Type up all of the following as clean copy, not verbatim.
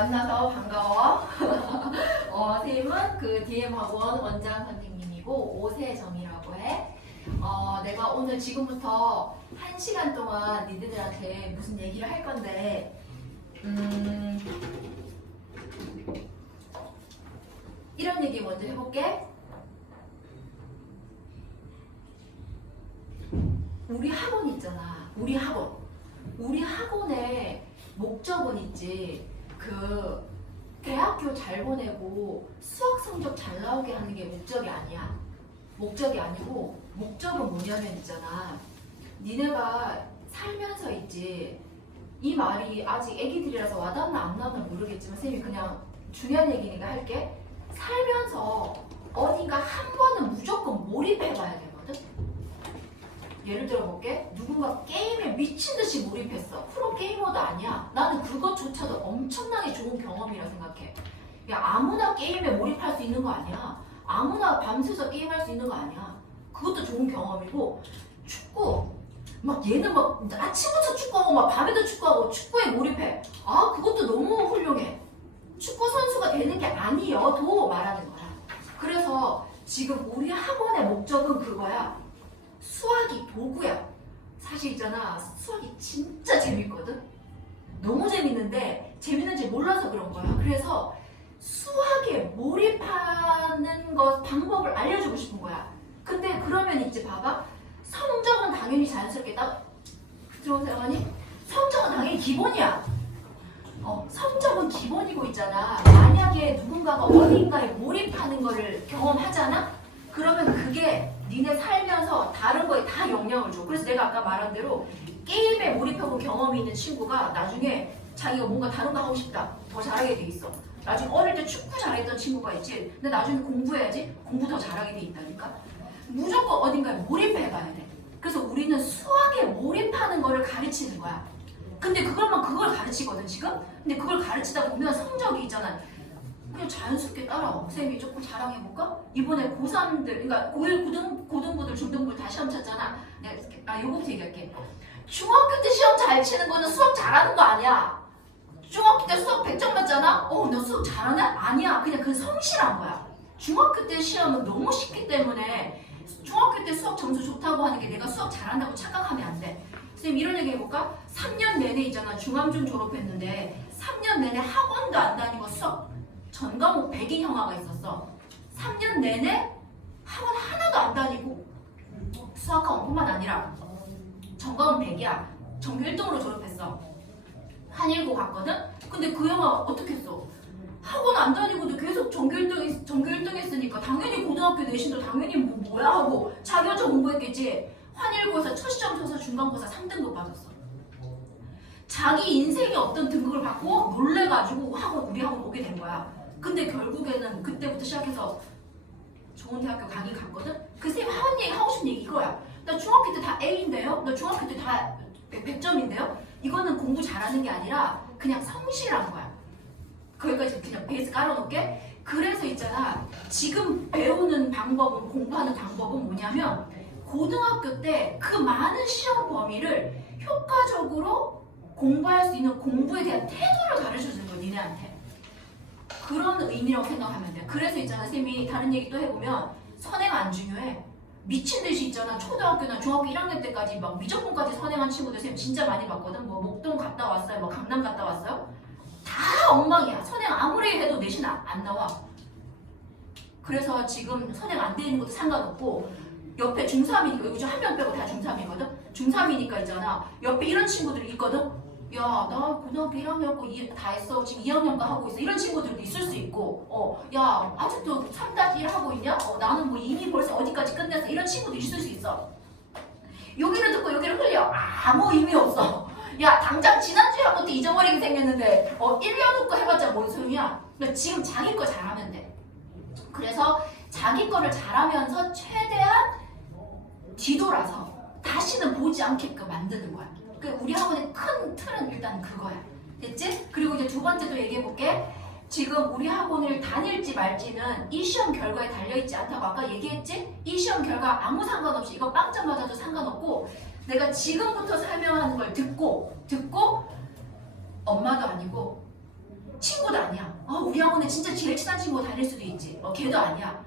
만나서 반가워. 선생님은 그 DM학원 원장 선생님이고 오세정이라고 해. 내가 오늘 지금부터 1시간 동안 니들한테 무슨 얘기를 할 건데, 이런 얘기 먼저 해볼게. 우리 학원 있잖아. 우리 학원의 목적은 있지. 그 대학교 잘 보내고 수학 성적 잘 나오게 하는 게 목적이 아니야. 목적이 아니고 목적은 뭐냐면 있잖아. 니네가 살면서 있지. 이 말이 아직 애기들이라서 와닿나 안 나나 모르겠지만 선생님이 그냥 중요한 얘기니까 할게. 살면서 어딘가 한 번은 무조건 몰입해봐야 되거든. 예를 들어 볼게. 누군가 게임에 미친 듯이 몰입했어. 프로 게이머도 아니야. 나는 그것조차도 엄청나게 좋은 경험이라 생각해. 야, 아무나 게임에 몰입할 수 있는 거 아니야. 아무나 밤새서 게임할 수 있는 거 아니야. 그것도 좋은 경험이고, 축구. 막 얘는 막 아침부터 축구하고 막 밤에도 축구하고 축구에 몰입해. 아, 그것도 너무 훌륭해. 축구 선수가 되는 게 아니어도 말하는 거야. 그래서 지금 우리 학원의 목적은 그거야. 수학이 도구야. 사실 있잖아, 수학이 진짜 재밌거든. 너무 재밌는데 재밌는지 몰라서 그런 거야. 그래서 수학에 몰입하는 것 방법을 알려주고 싶은 거야. 근데 그러면 이제 봐봐. 성적은 당연히 자연스럽게 들어오세요, 어머니? 성적은 당연히 기본이야. 성적은 기본이고 있잖아. 만약에 누군가가 어딘가에 몰입하는 거를 경험하잖아? 그러면 그게 니네 살면서 다른 거에 다 영향을 줘. 그래서 내가 아까 말한 대로 게임에 몰입하고 경험이 있는 친구가 나중에 자기가 뭔가 다른 거 하고 싶다. 더 잘하게 돼 있어. 나중에 어릴 때 축구 잘했던 친구가 있지. 근데 나중에 공부해야지. 공부 더 잘하게 돼 있다니까. 무조건 어딘가에 몰입해가야 돼. 그래서 우리는 수학에 몰입하는 거를 가르치는 거야. 근데 그걸 가르치거든 지금? 근데 그걸 가르치다 보면 성적이 있잖아. 그냥 자연스럽게 따라와. 선생님이 조금 자랑해볼까? 이번에 고3들, 그러니까 고1 고등부들, 중등부들 다 시험 쳤잖아. 내가 요거부터 얘기할게. 중학교 때 시험 잘 치는 거는 수학 잘하는 거 아니야. 중학교 때 수학 100점 맞잖아? 너 수학 잘하네? 아니야. 그냥 그 성실한 거야. 중학교 때 시험은 너무 쉽기 때문에 중학교 때 수학 점수 좋다고 하는 게 내가 수학 잘한다고 착각하면 안 돼. 선생님 이런 얘기 해볼까? 3년 내내 있잖아. 중앙중 졸업했는데 3년 내내 학원도 안 다니고 수학 전 과목 100인 형아가 있었어. 3년 내내 학원 하나도 안 다니고 수학학원뿐만 아니라 전 과목 100이야. 전교 1등으로 졸업했어. 한일고 갔거든? 근데 그 형아 어떻게 했어? 학원 안 다니고도 계속 전교 1등 했으니까 당연히 고등학교 내신도 당연히 뭐야 하고 자기 혼자 공부했겠지. 한일고에서 첫 시험 쳐서 중간고사 3등급 받았어. 자기 인생의 어떤 등급을 받고 놀래가지고 우리 학원 오게 된 거야. 근데 결국에는 그때부터 시작해서 좋은 대학교 가긴 갔거든? 그 선생님 학원 얘기 하고 싶은 얘기 이거야. 나 중학교 때 다 A인데요? 나 중학교 때 다 100점인데요? 이거는 공부 잘하는 게 아니라 그냥 성실한 거야. 거기까지 그냥 베이스 깔아놓을게. 그래서 있잖아. 지금 배우는 방법은, 공부하는 방법은 뭐냐면 고등학교 때 그 많은 시험 범위를 효과적으로 공부할 수 있는 공부에 대한 태도를 가르쳐주는 거야, 니네한테. 그런 의미라고 생각하면 돼. 그래서 있잖아, 쌤이 다른 얘기 또 해보면 선행 안 중요해. 미친 듯이 있잖아. 초등학교나 중학교 1학년 때까지 막 미적분까지 선행한 친구들 쌤 진짜 많이 봤거든. 뭐 목동 갔다 왔어요, 뭐 강남 갔다 왔어요. 다 엉망이야. 선행 아무리 해도 내신 안 나와. 그래서 지금 선행 안 되는 것도 상관없고 옆에 중3이니까 요즘 한 명 빼고 다 중3이거든. 중3이니까 있잖아. 옆에 이런 친구들이 있거든. 야, 나 고등학교 1학년 거 다 했어. 지금 2학년 거 하고 있어. 이런 친구들도 있을 수 있고, 야, 아직도 3-1 하고 있냐? 나는 뭐 이미 벌써 어디까지 끝냈어. 이런 친구도 있을 수 있어. 여기를 듣고 여기를 흘려. 아무 의미 없어. 야, 당장 지난주에 한 것도 잊어버리게 생겼는데 1년 후 거 해봤자 뭔 소용이야. 그러니까 지금 자기 거 잘하면 돼. 그래서 자기 거를 잘하면서 최대한 뒤돌아서 다시는 보지 않게끔 만드는 거야. 우리 학원의 큰 틀은 일단 그거야. 됐지? 그리고 이제 두 번째도 얘기해볼게. 지금 우리 학원을 다닐지 말지는 이 시험 결과에 달려있지 않다고 아까 얘기했지? 이 시험 결과 아무 상관없이 이거 빵점 맞아도 상관없고 내가 지금부터 설명하는 걸 듣고 엄마도 아니고 친구도 아니야. 우리 학원에 진짜 제일 친한 친구가 다닐 수도 있지. 걔도 아니야.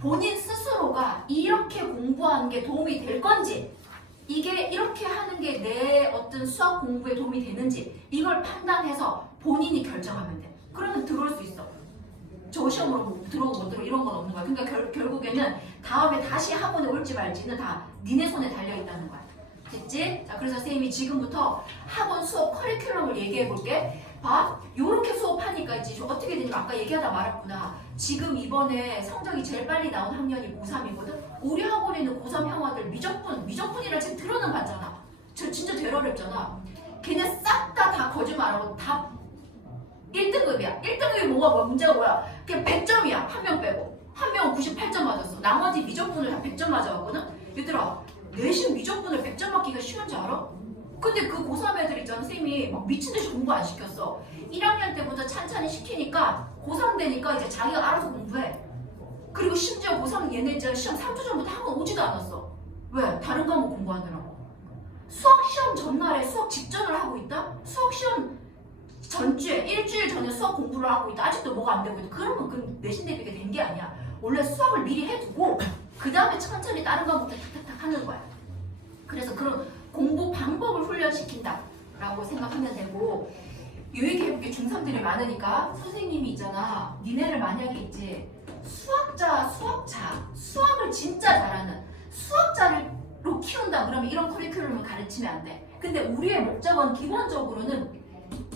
본인 스스로가 이렇게 공부하는 게 도움이 될 건지, 이게 이렇게 하는 게 내 어떤 수학 공부에 도움이 되는지 이걸 판단해서 본인이 결정하면 돼. 그러면 들어올 수 있어. 저 시험으로 들어오고 못 들어오고 이런 건 없는 거야. 그러니까 결국에는 다음에 다시 학원에 올지 말지는 다 니네 손에 달려있다는 거야. 됐지? 자, 그래서 선생님이 지금부터 학원 수업 커리큘럼을 얘기해 볼게. 봐. 요렇게 수업하니까 이제 어떻게 되냐면 아까 얘기하다 말았구나. 지금 이번에 성적이 제일 빨리 나온 학년이 고3이거든? 우리 학원에는 고3 형아들 미적분이라 지금 들어는 봤잖아. 저 진짜 대러랬잖아. 걔네 싹 다 거짓말하고 다 1등급이야. 1등급이 뭐가 문제가 뭐야? 그냥 100점이야. 한 명 빼고. 한 명은 98점 맞았어. 나머지 미적분을 다 100점 맞아왔거든? 얘들아, 내신 미적분을 100점 맞기가 쉬운 줄 알아? 근데 그 고3 애들 있잖아. 선생님이 막 미친듯이 공부 안 시켰어. 1학년 때부터 찬찬히 시키니까 고3 되니까 이제 자기가 알아서 공부해. 그리고 심지어 고3 얘네 이제 시험 3주 전부터 학원 오지도 않았어. 왜? 다른 과목 공부하느라고. 수학 시험 전날에 수학 직전을 하고 있다? 수학 시험 전주에 일주일 전에 수학 공부를 하고 있다. 아직도 뭐가 안 되고 있다. 그러면 그 내신 대비가 된 게 아니야. 원래 수학을 미리 해두고 그 다음에 천천히 다른 과목들 탁탁탁 하는 거야. 그래서 그런 공부 방법을 훈련시킨다 라고 생각하면 되고, 요 얘기해볼게. 중3들이 많으니까 선생님이 있잖아. 니네를 만약에 있지 수학을 진짜 잘하는 수학자로 키운다 그러면 이런 커리큘럼을 가르치면 안 돼. 근데 우리의 목적은 기본적으로는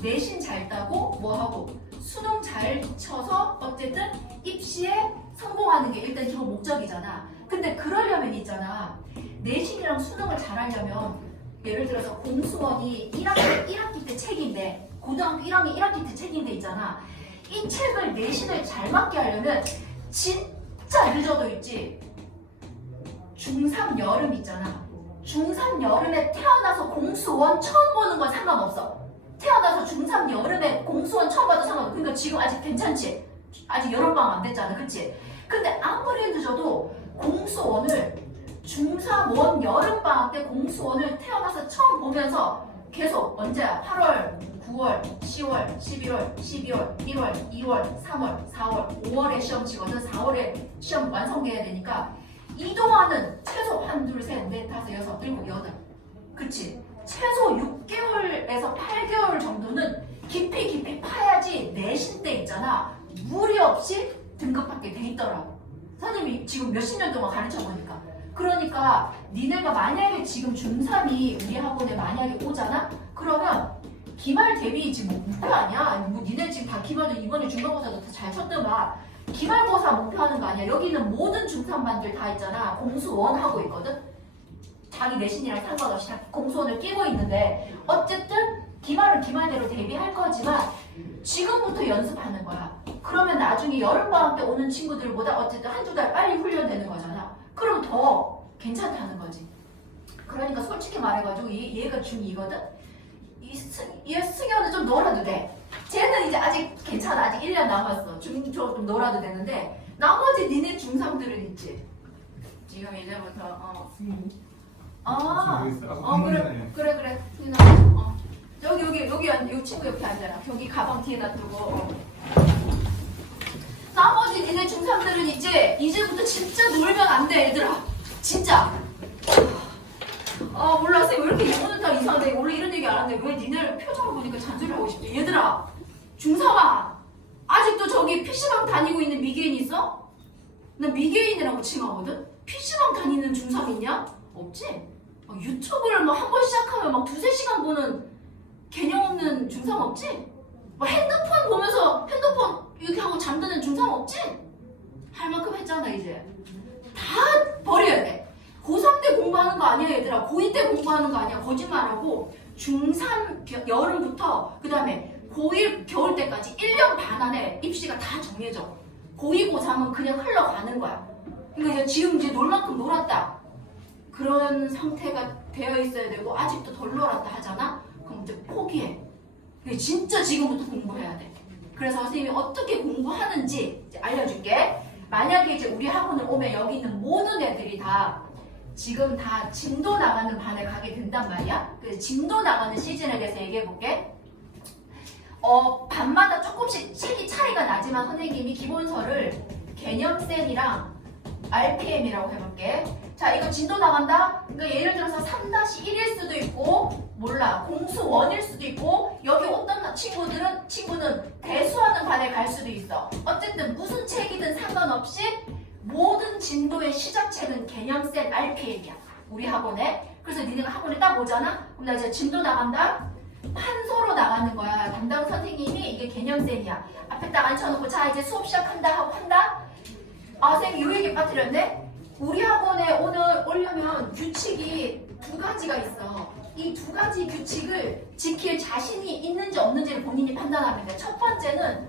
내신 잘 따고 뭐하고 수능 잘 쳐서 어쨌든 입시에 성공하는 게 일단 기본 목적이잖아. 근데 그러려면 있잖아. 내신이랑 수능을 잘하려면 예를 들어서 공수원이 1학기 때 책인데 고등학교 1학년 1학기 때 책인데 있잖아. 이 책을 내신을 잘 맞게 하려면 진짜 늦어도 있지. 중3 여름 있잖아. 중3 여름에 태어나서 공수원 처음 보는 건 상관없어. 태어나서 중3 여름에 공수원 처음 봐도 상관없어. 그러니까 지금 아직 괜찮지? 아직 여름방학 안 됐잖아. 그치? 근데 아무리 늦어도 공수원을 중3 원 여름방학 때 공수원을 태어나서 처음 보면서 계속 언제야? 8월, 9월, 10월, 11월, 12월, 1월, 2월, 3월, 4월, 5월에 시험 치거든. 4월에 시험 완성돼야 되니까 이 동안은 최소 1, 2, 3, 4, 5, 6, 7, 8 그치? 최소 6개월에서 8개월 정도는 깊이 파야지 내신 때 있잖아. 무리 없이 등급받게 돼 있더라고. 선생님이 지금 몇십 년 동안 가르쳐보니까. 그러니까 니네가 만약에 지금 중3이 우리 학원에 만약에 오잖아? 그러면 기말 대비 지금 목표 아니야? 뭐 니네 지금 다 기말도 이번에 중간고사도 다 잘 쳤더만 기말고사 목표하는 거 아니야? 여기 있는 모든 중3반들 다 있잖아. 공수원 하고 있거든? 자기 내신이랑 상관없이 다 공수원을 끼고 있는데 어쨌든 기말은 기말대로 대비할 거지만 지금부터 연습하는 거야. 그러면 나중에 여름방학 때 오는 친구들보다 어쨌든 1~2달 빨리 훈련되는 거잖아. 그럼 더 괜찮다는 거지. 그러니까 솔직히 말해가지고 얘가 중2거든? 얘 승현은 좀 놀아도 돼. 쟤는 이제 아직 괜찮아. 아직 1년 남았어. 중2 좀 놀아도 되는데 나머지 니네 중3들은 있지. 지금 이제부터 그래. 여기 친구 옆에 앉아라. 여기 가방 뒤에 놔두고. 나머지 니네 중3들은 이제부터 진짜 놀면 안 돼, 얘들아. 진짜. 몰라, 쌤. 왜 이렇게 영어는 다 이상한데. 원래 이런 얘기 안 하는데 왜 니네 표정을 보니까 잔소리하고 싶지? 얘들아, 중3아. 아직도 저기 PC방 다니고 있는 미개인 있어? 나 미개인이라고 칭하거든? PC방 다니는 중3 있냐? 없지? 유튜브를 막 한 번 시작하면 막 2~3시간 보는 개념 없는 중3 없지? 핸드폰 보면서 핸드폰 이렇게 하고 잠드는 중3 없지? 할 만큼 했잖아. 이제 다 버려야 돼. 고3 때 공부하는 거 아니야 얘들아. 고2 때 공부하는 거 아니야. 거짓말하고 중3 여름부터 그 다음에 고1 겨울 때까지 1년 반 안에 입시가 다 정해져. 고2, 고3은 그냥 흘러가는 거야. 그러니까 지금 이제 놀 만큼 놀았다. 그런 상태가 되어 있어야 되고 아직도 덜 놀았다 하잖아? 그럼 이제 포기해. 진짜 지금부터 공부해야 돼. 그래서 선생님이 어떻게 공부하는지 이제 알려줄게. 만약에 이제 우리 학원을 오면 여기 있는 모든 애들이 다 지금 다 진도 나가는 반에 가게 된단 말이야. 그래서 진도 나가는 시즌에 대해서 얘기해 볼게. 반마다 조금씩 책이 차이가 나지만 선생님이 기본서를 개념센이랑 RPM이라고 해볼게. 자, 이거 진도 나간다? 그러니까 예를 들어서 3-1일 수도 있고, 몰라, 공수 1일 수도 있고, 여기 어떤 친구는 대수하는 반에 갈 수도 있어. 어쨌든 무슨 책이든 상관없이 모든 진도의 시작책은 개념센 RPM이야. 우리 학원에. 그래서 니네가 학원에 딱 오잖아? 그럼 나 이제 진도 나간다? 판서로 나가는 거야. 담당 선생님이 이게 개념센이야. 앞에 딱 앉혀놓고 자 이제 수업 시작한다 하고 한다? 아 선생님 요 얘기 빠뜨렸네? 우리 학원에 오늘 오려면 규칙이 2가지가 있어. 이 2가지 규칙을 지킬 자신이 있는지 없는지를 본인이 판단하면 돼. 첫 번째는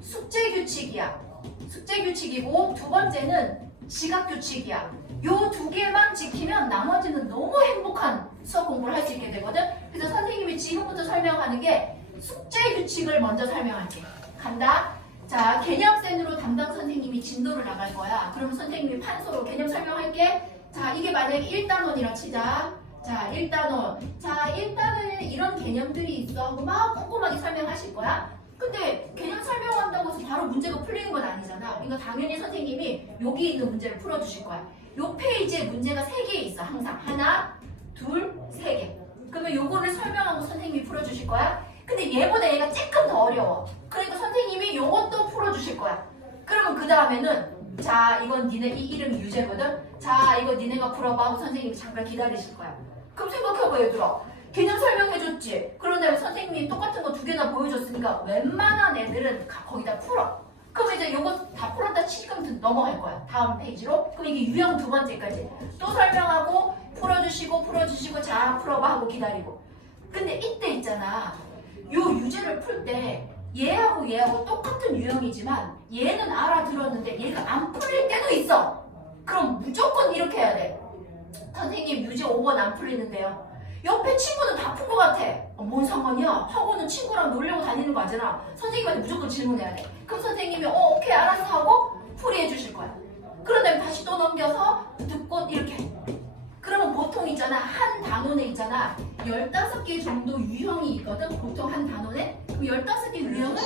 숙제 규칙이야. 숙제 규칙이고 두 번째는 지각 규칙이야. 요 2개만 지키면 나머지는 너무 행복한 수업 공부를 할 수 있게 되거든. 그래서 선생님이 지금부터 설명하는 게 숙제 규칙을 먼저 설명할게. 간다. 자, 개념센으로 담당 선생님이 진도를 나갈 거야. 그러면 선생님이 판서로 개념 설명할게. 자, 이게 만약에 1단원이라 치자. 자, 1단원. 자, 1단원에는 이런 개념들이 있어 하고 막 꼼꼼하게 설명하실 거야. 근데 개념 설명한다고 해서 바로 문제가 풀리는 건 아니잖아. 그러니까 당연히 선생님이 여기 있는 문제를 풀어주실 거야. 요 페이지에 문제가 3개 있어. 항상. 하나, 둘, 3개. 그러면 요거를 설명하고 선생님이 풀어주실 거야. 근데 얘보다 얘가 조금 더 어려워. 그러니까 선생님이 요것도 풀어주실 거야. 그러면 그 다음에는 자 이건 니네 이 이름이 유재거든. 자 이거 니네가 풀어봐 하고 선생님이 잠깐 기다리실 거야. 그럼 생각해봐 얘들아. 개념 설명해줬지. 그런 다음에 선생님이 똑같은 거 2개나 보여줬으니까 웬만한 애들은 거기다 풀어. 그럼 이제 요거 다 풀었다 치면 넘어갈 거야. 다음 페이지로. 그럼 이게 유형 2번째까지. 또 설명하고 풀어주시고 자 풀어봐 하고 기다리고. 근데 이때 있잖아. 요 유제를 풀 때 얘하고 똑같은 유형이지만 얘는 알아들었는데 얘가 안 풀릴 때도 있어. 그럼 무조건 이렇게 해야 돼. 선생님 유제 5번 안 풀리는데요. 옆에 친구는 다 푼 것 같아. 뭔 상관이야? 학원은 친구랑 놀려고 다니는 거 아니잖아. 선생님한테 무조건 질문해야 돼. 그럼 선생님이 오케이 알았어 하고 풀이해 주실 거야. 그런 다음에 다시 또 넘겨서 듣고 이렇게. 그러면 보통 있잖아. 한 단원에 있잖아. 15개 정도 유형이 있거든. 보통 한 단원에. 그럼 15개 유형을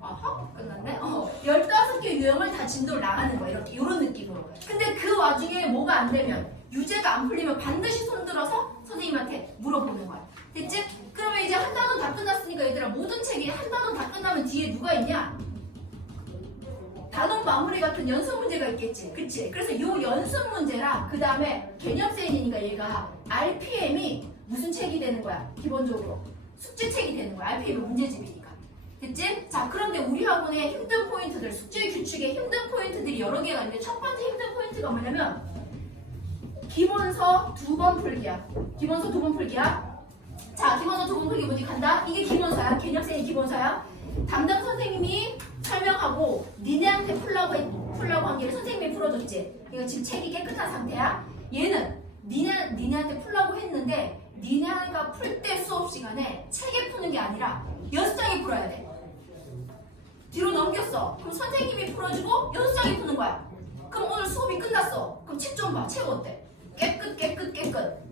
아하 끝났네. 15개 유형을 다 진도를 나가는 거야. 이렇게 이런 느낌으로. 근데 그 와중에 뭐가 안 되면 유제가 안 풀리면 반드시 손들어서 선생님한테 물어보는 거야. 됐지? 그러면 이제 한 단원 다 끝났으니까 얘들아 모든 책이 한 단원 다 끝나면 뒤에 누가 있냐? 단원 마무리 같은 연습 문제가 있겠지. 그치? 그래서 이 연습 문제랑 그 다음에 개념센이니까 얘가 RPM이 무슨 책이 되는 거야? 기본적으로 숙제책이 되는 거야. RPM이 문제집이니까. 됐지? 자, 그런데 우리 학원의 힘든 포인트들, 숙제 규칙의 힘든 포인트들이 여러 개가 있는데 첫 번째 힘든 포인트가 뭐냐면 기본서 2번 풀기야. 기본서 2번 풀기야. 자, 기본서 2번 풀기 뭐지? 간다? 이게 기본서야. 개념센이 기본서야. 담당 선생님이 설명하고 니네한테 풀라고 한 게 선생님이 풀어줬지. 이거 지금 책이 깨끗한 상태야. 얘는 니네한테 풀라고 했는데 니네가 풀 때 수업 시간에 책에 푸는 게 아니라 연습장에 풀어야 돼. 뒤로 넘겼어. 그럼 선생님이 풀어주고 연습장에 푸는 거야. 그럼 오늘 수업이 끝났어. 그럼 책 좀 봐. 책 어때? 깨끗.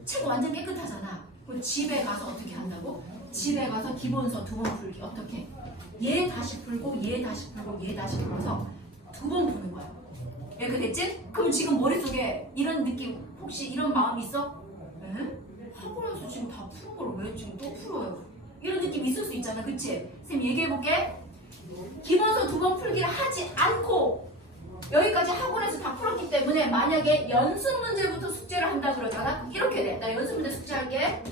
책 완전 깨끗하잖아. 그럼 집에 가서 어떻게 한다고? 집에 가서 기본서 2번 풀기. 어떻게? 얘 다시 풀고 얘 다시 풀어서 2번 푸는 거야. 이렇게 됐지? 그럼 지금 머릿속에 이런 느낌 혹시 이런 마음 있어? 에? 학원에서 지금 다 푸는 걸 왜 지금 또 풀어요? 이런 느낌 있을 수 있잖아. 그치? 선생님 얘기해볼게. 기본서 2번 풀기를 하지 않고 여기까지 학원에서 다 풀었기 때문에 만약에 연습 문제부터 숙제를 한다 그러잖아? 이렇게 돼. 나 연습 문제 숙제할게.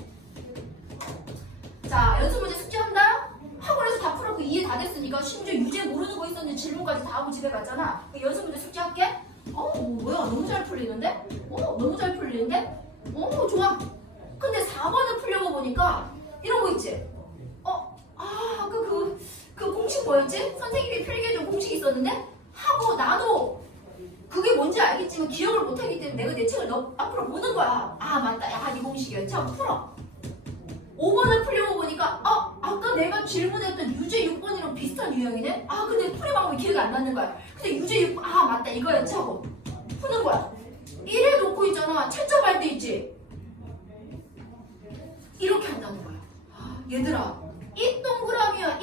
자, 연습 문제 숙제한다? 학원에서 다 풀었고 이해 다 됐으니까 심지어 유제 모르는 거 있었는데 질문까지 다 하고 집에 갔잖아. 연습 문제 숙제할게. 뭐야 너무 잘 풀리는데? 너무 잘 풀리는데? 좋아. 근데 4번을 풀려고 보니까 이런 거 있지? 그 공식 뭐였지? 선생님이 필기해준 공식 있었는데? 하고 나도 그게 뭔지 알겠지만 기억을 못하기 때문에 내가 내 책을 앞으로 보는 거야. 맞다. 야, 이 공식이었지? 하고 풀어. 5번을 풀려고 보니까 아까 내가 질문했던 유제 6번이랑 비슷한 유형이네? 근데 풀이 방법이 기억이 안 나는 거야. 근데 유제 6번 맞다 이거였지 하고 푸는 거야. 1에 놓고 있잖아. 채점할 때 있지? 이렇게 한다는 거야. 얘들아 이 동그라미와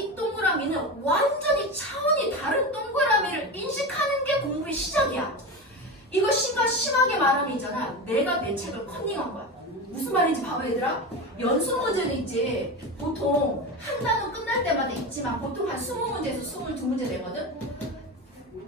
내가 심하게 말하면 있잖아. 내가 내 책을 컨닝한 거야. 무슨 말인지 봐봐 얘들아. 연수 문제는 있지. 보통 한 단원 끝날 때마다 있지만 보통 한 20문제에서 22문제 되거든.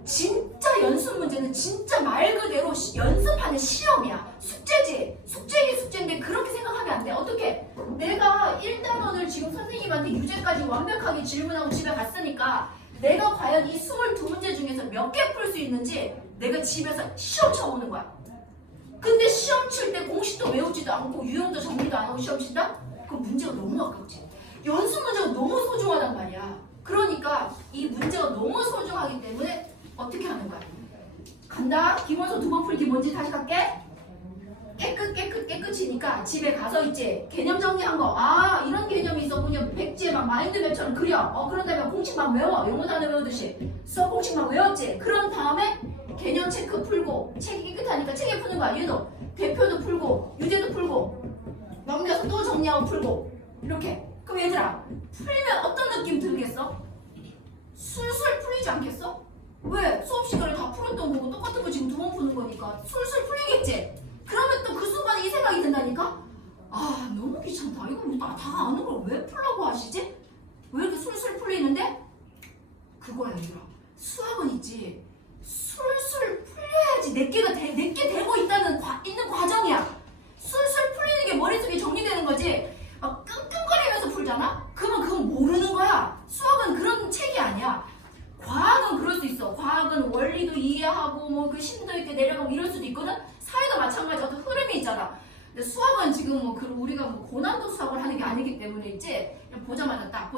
진짜 연수 문제는 진짜 말 그대로 연습하는 시험이야. 숙제지. 숙제긴 숙제인데 그렇게 생각하면 안 돼. 어떻게? 내가 1단원을 지금 선생님한테 유제까지 완벽하게 질문하고 집에 갔으니까 내가 과연 이 22문제 중에서 몇 개 풀 수 있는지 내가 집에서 시험 쳐보는 거야. 근데 시험 칠 때 공식도 외우지도 않고 유형도 정리도 안 하고 시험 친다? 그럼 문제가 너무 아깝지. 연수 문제가 너무 소중하단 말이야. 그러니까 이 문제가 너무 소중하기 때문에 어떻게 하는 거야? 간다. 기본서 2번 풀기 뭔지 다시 갈게. 깨끗이니까 집에 가서 있지. 개념 정리한 거. 아, 이런 개념이 있었군요. 백지에 막 마인드맵처럼 그려. 그런 다음에 공식 막 외워. 영어 단어 외우듯이. 수업 공식 막 외웠지. 그런 다음에 개념 체크 풀고. 책이 깨끗하니까 책에 푸는 거야. 얘도. 대표도 풀고. 유제도 풀고. 넘겨서 또 정리하고 풀고. 이렇게. 그럼 얘들아, 풀면 어떤 느낌 들겠어? 술술 풀리지 않겠어? 왜? 수업 시간에 다 풀었던 거고 똑같은 거 지금 2번 푸는 거니까 술술 풀리겠지? 그러면 또 그 순간에 이 생각이 든다니까? 아, 너무 귀찮다. 이거 다 아는 걸 왜 풀라고 하시지? 왜 이렇게 술술 풀리는데? 그거야 얘들아. 수학은 있지. 술술 풀려야지 내게 되고 있는 과정이야. 술술 풀리는 게 머릿속에 정리되는 거지. 막 끙끙거리면서 풀잖아? 그건 모르는 거야. 수학은 그런 책이 아니야. 과학은 그럴 수 있어. 과학은 원리도 이해하고 뭐 그 심도 있게 내려가고 이럴 수도 있거든. 사회도 마찬가지 어떤 흐름이 있잖아. 근데 수학은 지금 우리가 고난도 수학을 하는 게 아니기 때문에 있지. 그냥 보자마자 딱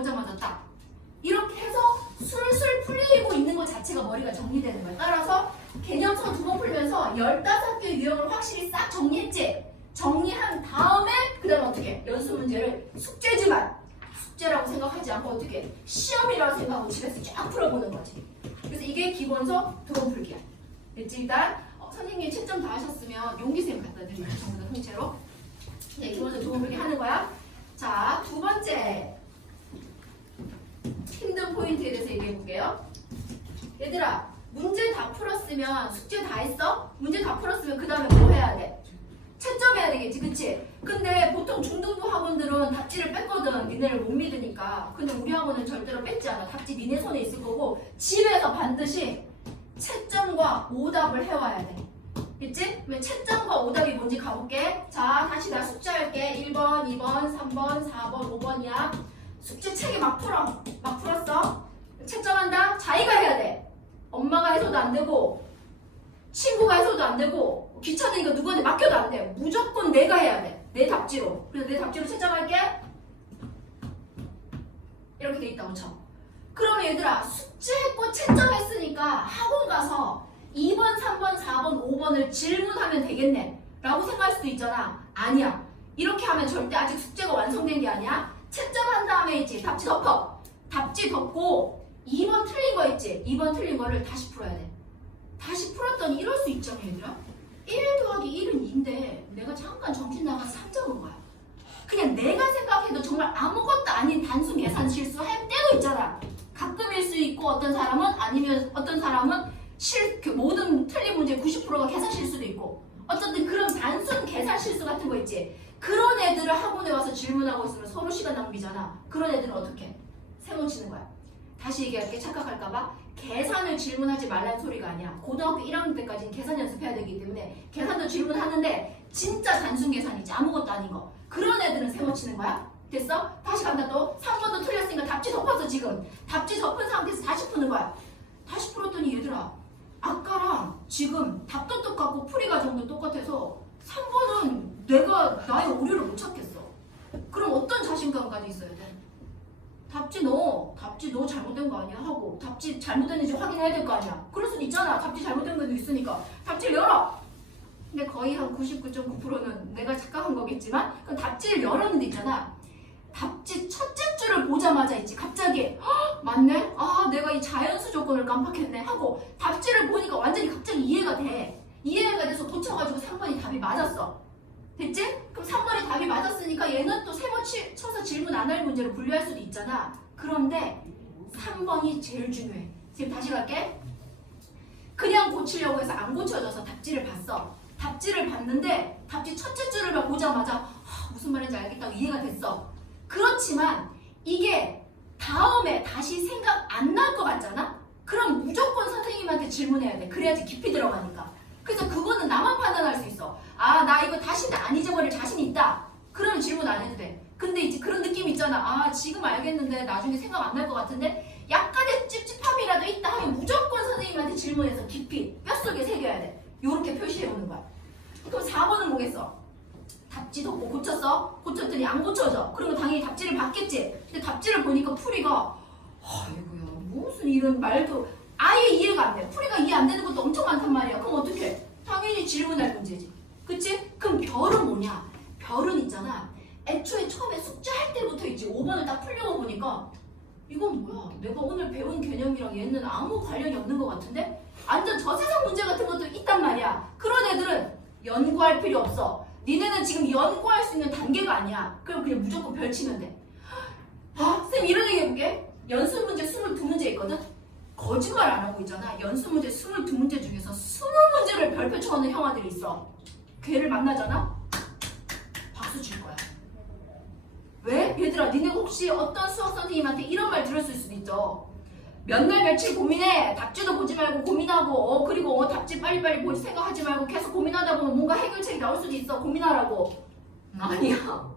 이렇게 해서 술술 풀리고 있는 것 자체가 머리가 정리되는 거야. 따라서 개념서 2번 풀면서 15개 유형을 확실히 싹 정리했지. 정리한 다음에 그다음에 어떻게? 연수 문제를 숙제라고 생각하지 않고 어떻게? 시험이라고 생각하고 집에서 쫙 풀어보는 거지. 그래서 이게 기본서 2번 풀기야. 됐지? 일단 선생님이 채점 다 하셨으면 용기쌤 갖다 드릴게요. 전부 다 통째로. 네, 기본서 2번 풀기 하는 거야. 자, 2번째 힘든 포인트에 대해서 얘기해 볼게요. 얘들아, 문제 다 풀었으면 숙제 다 했어? 문제 다 풀었으면 그 다음에 뭐 해야 돼? 채점해야 되겠지, 그치? 근데 보통 중등부 학원들은 답지를 뺐거든. 니네를 못 믿으니까. 근데 우리 학원은 절대로 뺐지 않아. 답지 니네 손에 있을 거고 집에서 반드시 채점과 오답을 해와야 돼. 있지? 그러면 채점과 오답이 뭔지 가볼게. 자, 다시 나 숙제할게. 1번, 2번, 3번, 4번, 5번이야. 숙제 책에 막 풀었어. 채점한다? 자기가 해야 돼. 엄마가 해서도 안 되고 친구가 해서도 안 되고 귀찮으니까 누구한테 맡겨도 안 돼. 무조건 내가 해야 돼. 내 답지로. 그래서 내 답지로 채점할게. 이렇게 돼 있다고 쳐. 그러면 얘들아, 숙제했고 채점했으니까 학원 가서 2번, 3번, 4번, 5번을 질문하면 되겠네 라고 생각할 수도 있잖아. 아니야. 이렇게 하면 절대 아직 숙제가 완성된 게 아니야. 채점한 다음에 있지. 답지 덮어. 답지 덮고 2번 틀린 거 있지. 2번 틀린 거를 다시 풀어야 돼. 다시 풀었더니 이럴 수 있잖아 얘들아. 1 더하기 1은 2인데 내가 잠깐 정신 나가서 3 적은 거야. 그냥 내가 생각해도 정말 아무것도 아닌 단순 계산 실수할 때도 있잖아. 가끔일 수 있고 어떤 사람은 아니면 어떤 사람은 그 모든 틀린 문제 90%가 계산 실수도 있고 어쨌든 그런 단순 계산 실수 같은 거 있지. 그런 애들을 학원에 와서 질문하고 있으면 서로 시간 낭비잖아. 그런 애들은 어떻게? 세모 치는 거야. 다시 얘기할게. 착각할까봐. 계산을 질문하지 말라는 소리가 아니야. 고등학교 1학년 때까지는 계산 연습해야 되기 때문에 계산도 질문하는데 진짜 단순 계산이지. 아무것도 아닌 거. 그런 애들은 세모 치는 거야. 됐어? 다시 간다 또. 3번도 틀렸으니까 답지 덮었어 지금. 답지 덮은 상태에서 다시 푸는 거야. 다시 풀었더니 얘들아, 아까랑 지금 답도 똑같고 풀이 과정도 똑같아서 3번은 내가 나의 오류를 못 찾겠어. 그럼 어떤 자신감까지 있어야 돼? 답지 너 잘못된 거 아니야? 하고 답지 잘못됐는지 확인해야 될 거 아니야? 그럴 수도 있잖아. 답지 잘못된 것도 있으니까 답지를 열어. 근데 거의 한 99.9%는 내가 착각한 거겠지만 그럼 답지를 열었는데 있잖아. 답지 첫째 줄을 보자마자 있지. 갑자기 맞네? 아, 내가 이 자연수 조건을 깜빡했네 하고 답지를 보니까 완전히 갑자기 이해가 돼. 이해가 돼서 고쳐가지고 3번이 답이 맞았어. 됐지? 그럼 3번이 답이 맞았으니까 얘는 또 3번 쳐서 질문 안 할 문제로 분류할 수도 있잖아. 그런데 3번이 제일 중요해. 지금 다시 갈게. 그냥 고치려고 해서 안 고쳐져서 답지를 봤어. 답지를 봤는데 답지 첫째 줄을 보자마자 무슨 말인지 알겠다고 이해가 됐어. 그렇지만 이게 다음에 다시 생각 안 날 것 같잖아? 그럼 무조건 선생님한테 질문해야 돼. 그래야지 깊이 들어가니까. 그래서 그거는 나만 판단할 수 있어. 아, 나 이거 다시 안 잊어버릴 자신 있다. 그러면 질문 안 해도 돼. 근데 이제 그런 느낌 있잖아. 아, 지금 알겠는데 나중에 생각 안 날 것 같은데 약간의 찝찝함이라도 있다 하면 무조건 선생님한테 질문해서 깊이 뼛속에 새겨야 돼. 요렇게 표시해오는 거야. 그럼 4번은 뭐겠어? 답지도 없고 고쳤어? 고쳤더니 안 고쳐져. 그러면 당연히 답지를 받겠지. 근데 답지를 보니까 풀이가 아이고야 무슨 이런 말도 아예 이해가 안 돼. 풀이가 이해 안 되는 것도 엄청 많단 말이야. 그럼 어떡해? 당연히 질문할 문제지. 그치? 그럼 별은 뭐냐? 별은 있잖아. 애초에 처음에 숙제할 때부터 있지. 5번을 딱 풀려고 보니까 이건 뭐야? 내가 오늘 배운 개념이랑 얘는 아무 관련이 없는 것 같은데? 완전 저세상 문제 같은 것도 있단 말이야. 그런 애들은 연구할 필요 없어. 니네는 지금 연구할 수 있는 단계가 아니야. 그럼 그냥 무조건 별 치면 돼. 쌤 이런 얘기 해볼게. 연습 문제 22문제 있거든? 거짓말 안 하고 있잖아. 연습 문제 22문제 중에서 20문제를 별표 쳐놓는 형아들이 있어. 걔를 만나잖아? 박수 칠 거야. 왜? 얘들아, 니네가 혹시 어떤 수학 선생님한테 이런 말 들었을 수도 있죠. 몇 날 며칠 고민해. 답지도 보지 말고 고민하고 그리고 답지 빨리빨리 보지 생각하지 말고 계속 고민하다 보면 뭔가 해결책이 나올 수도 있어. 고민하라고. 아니야.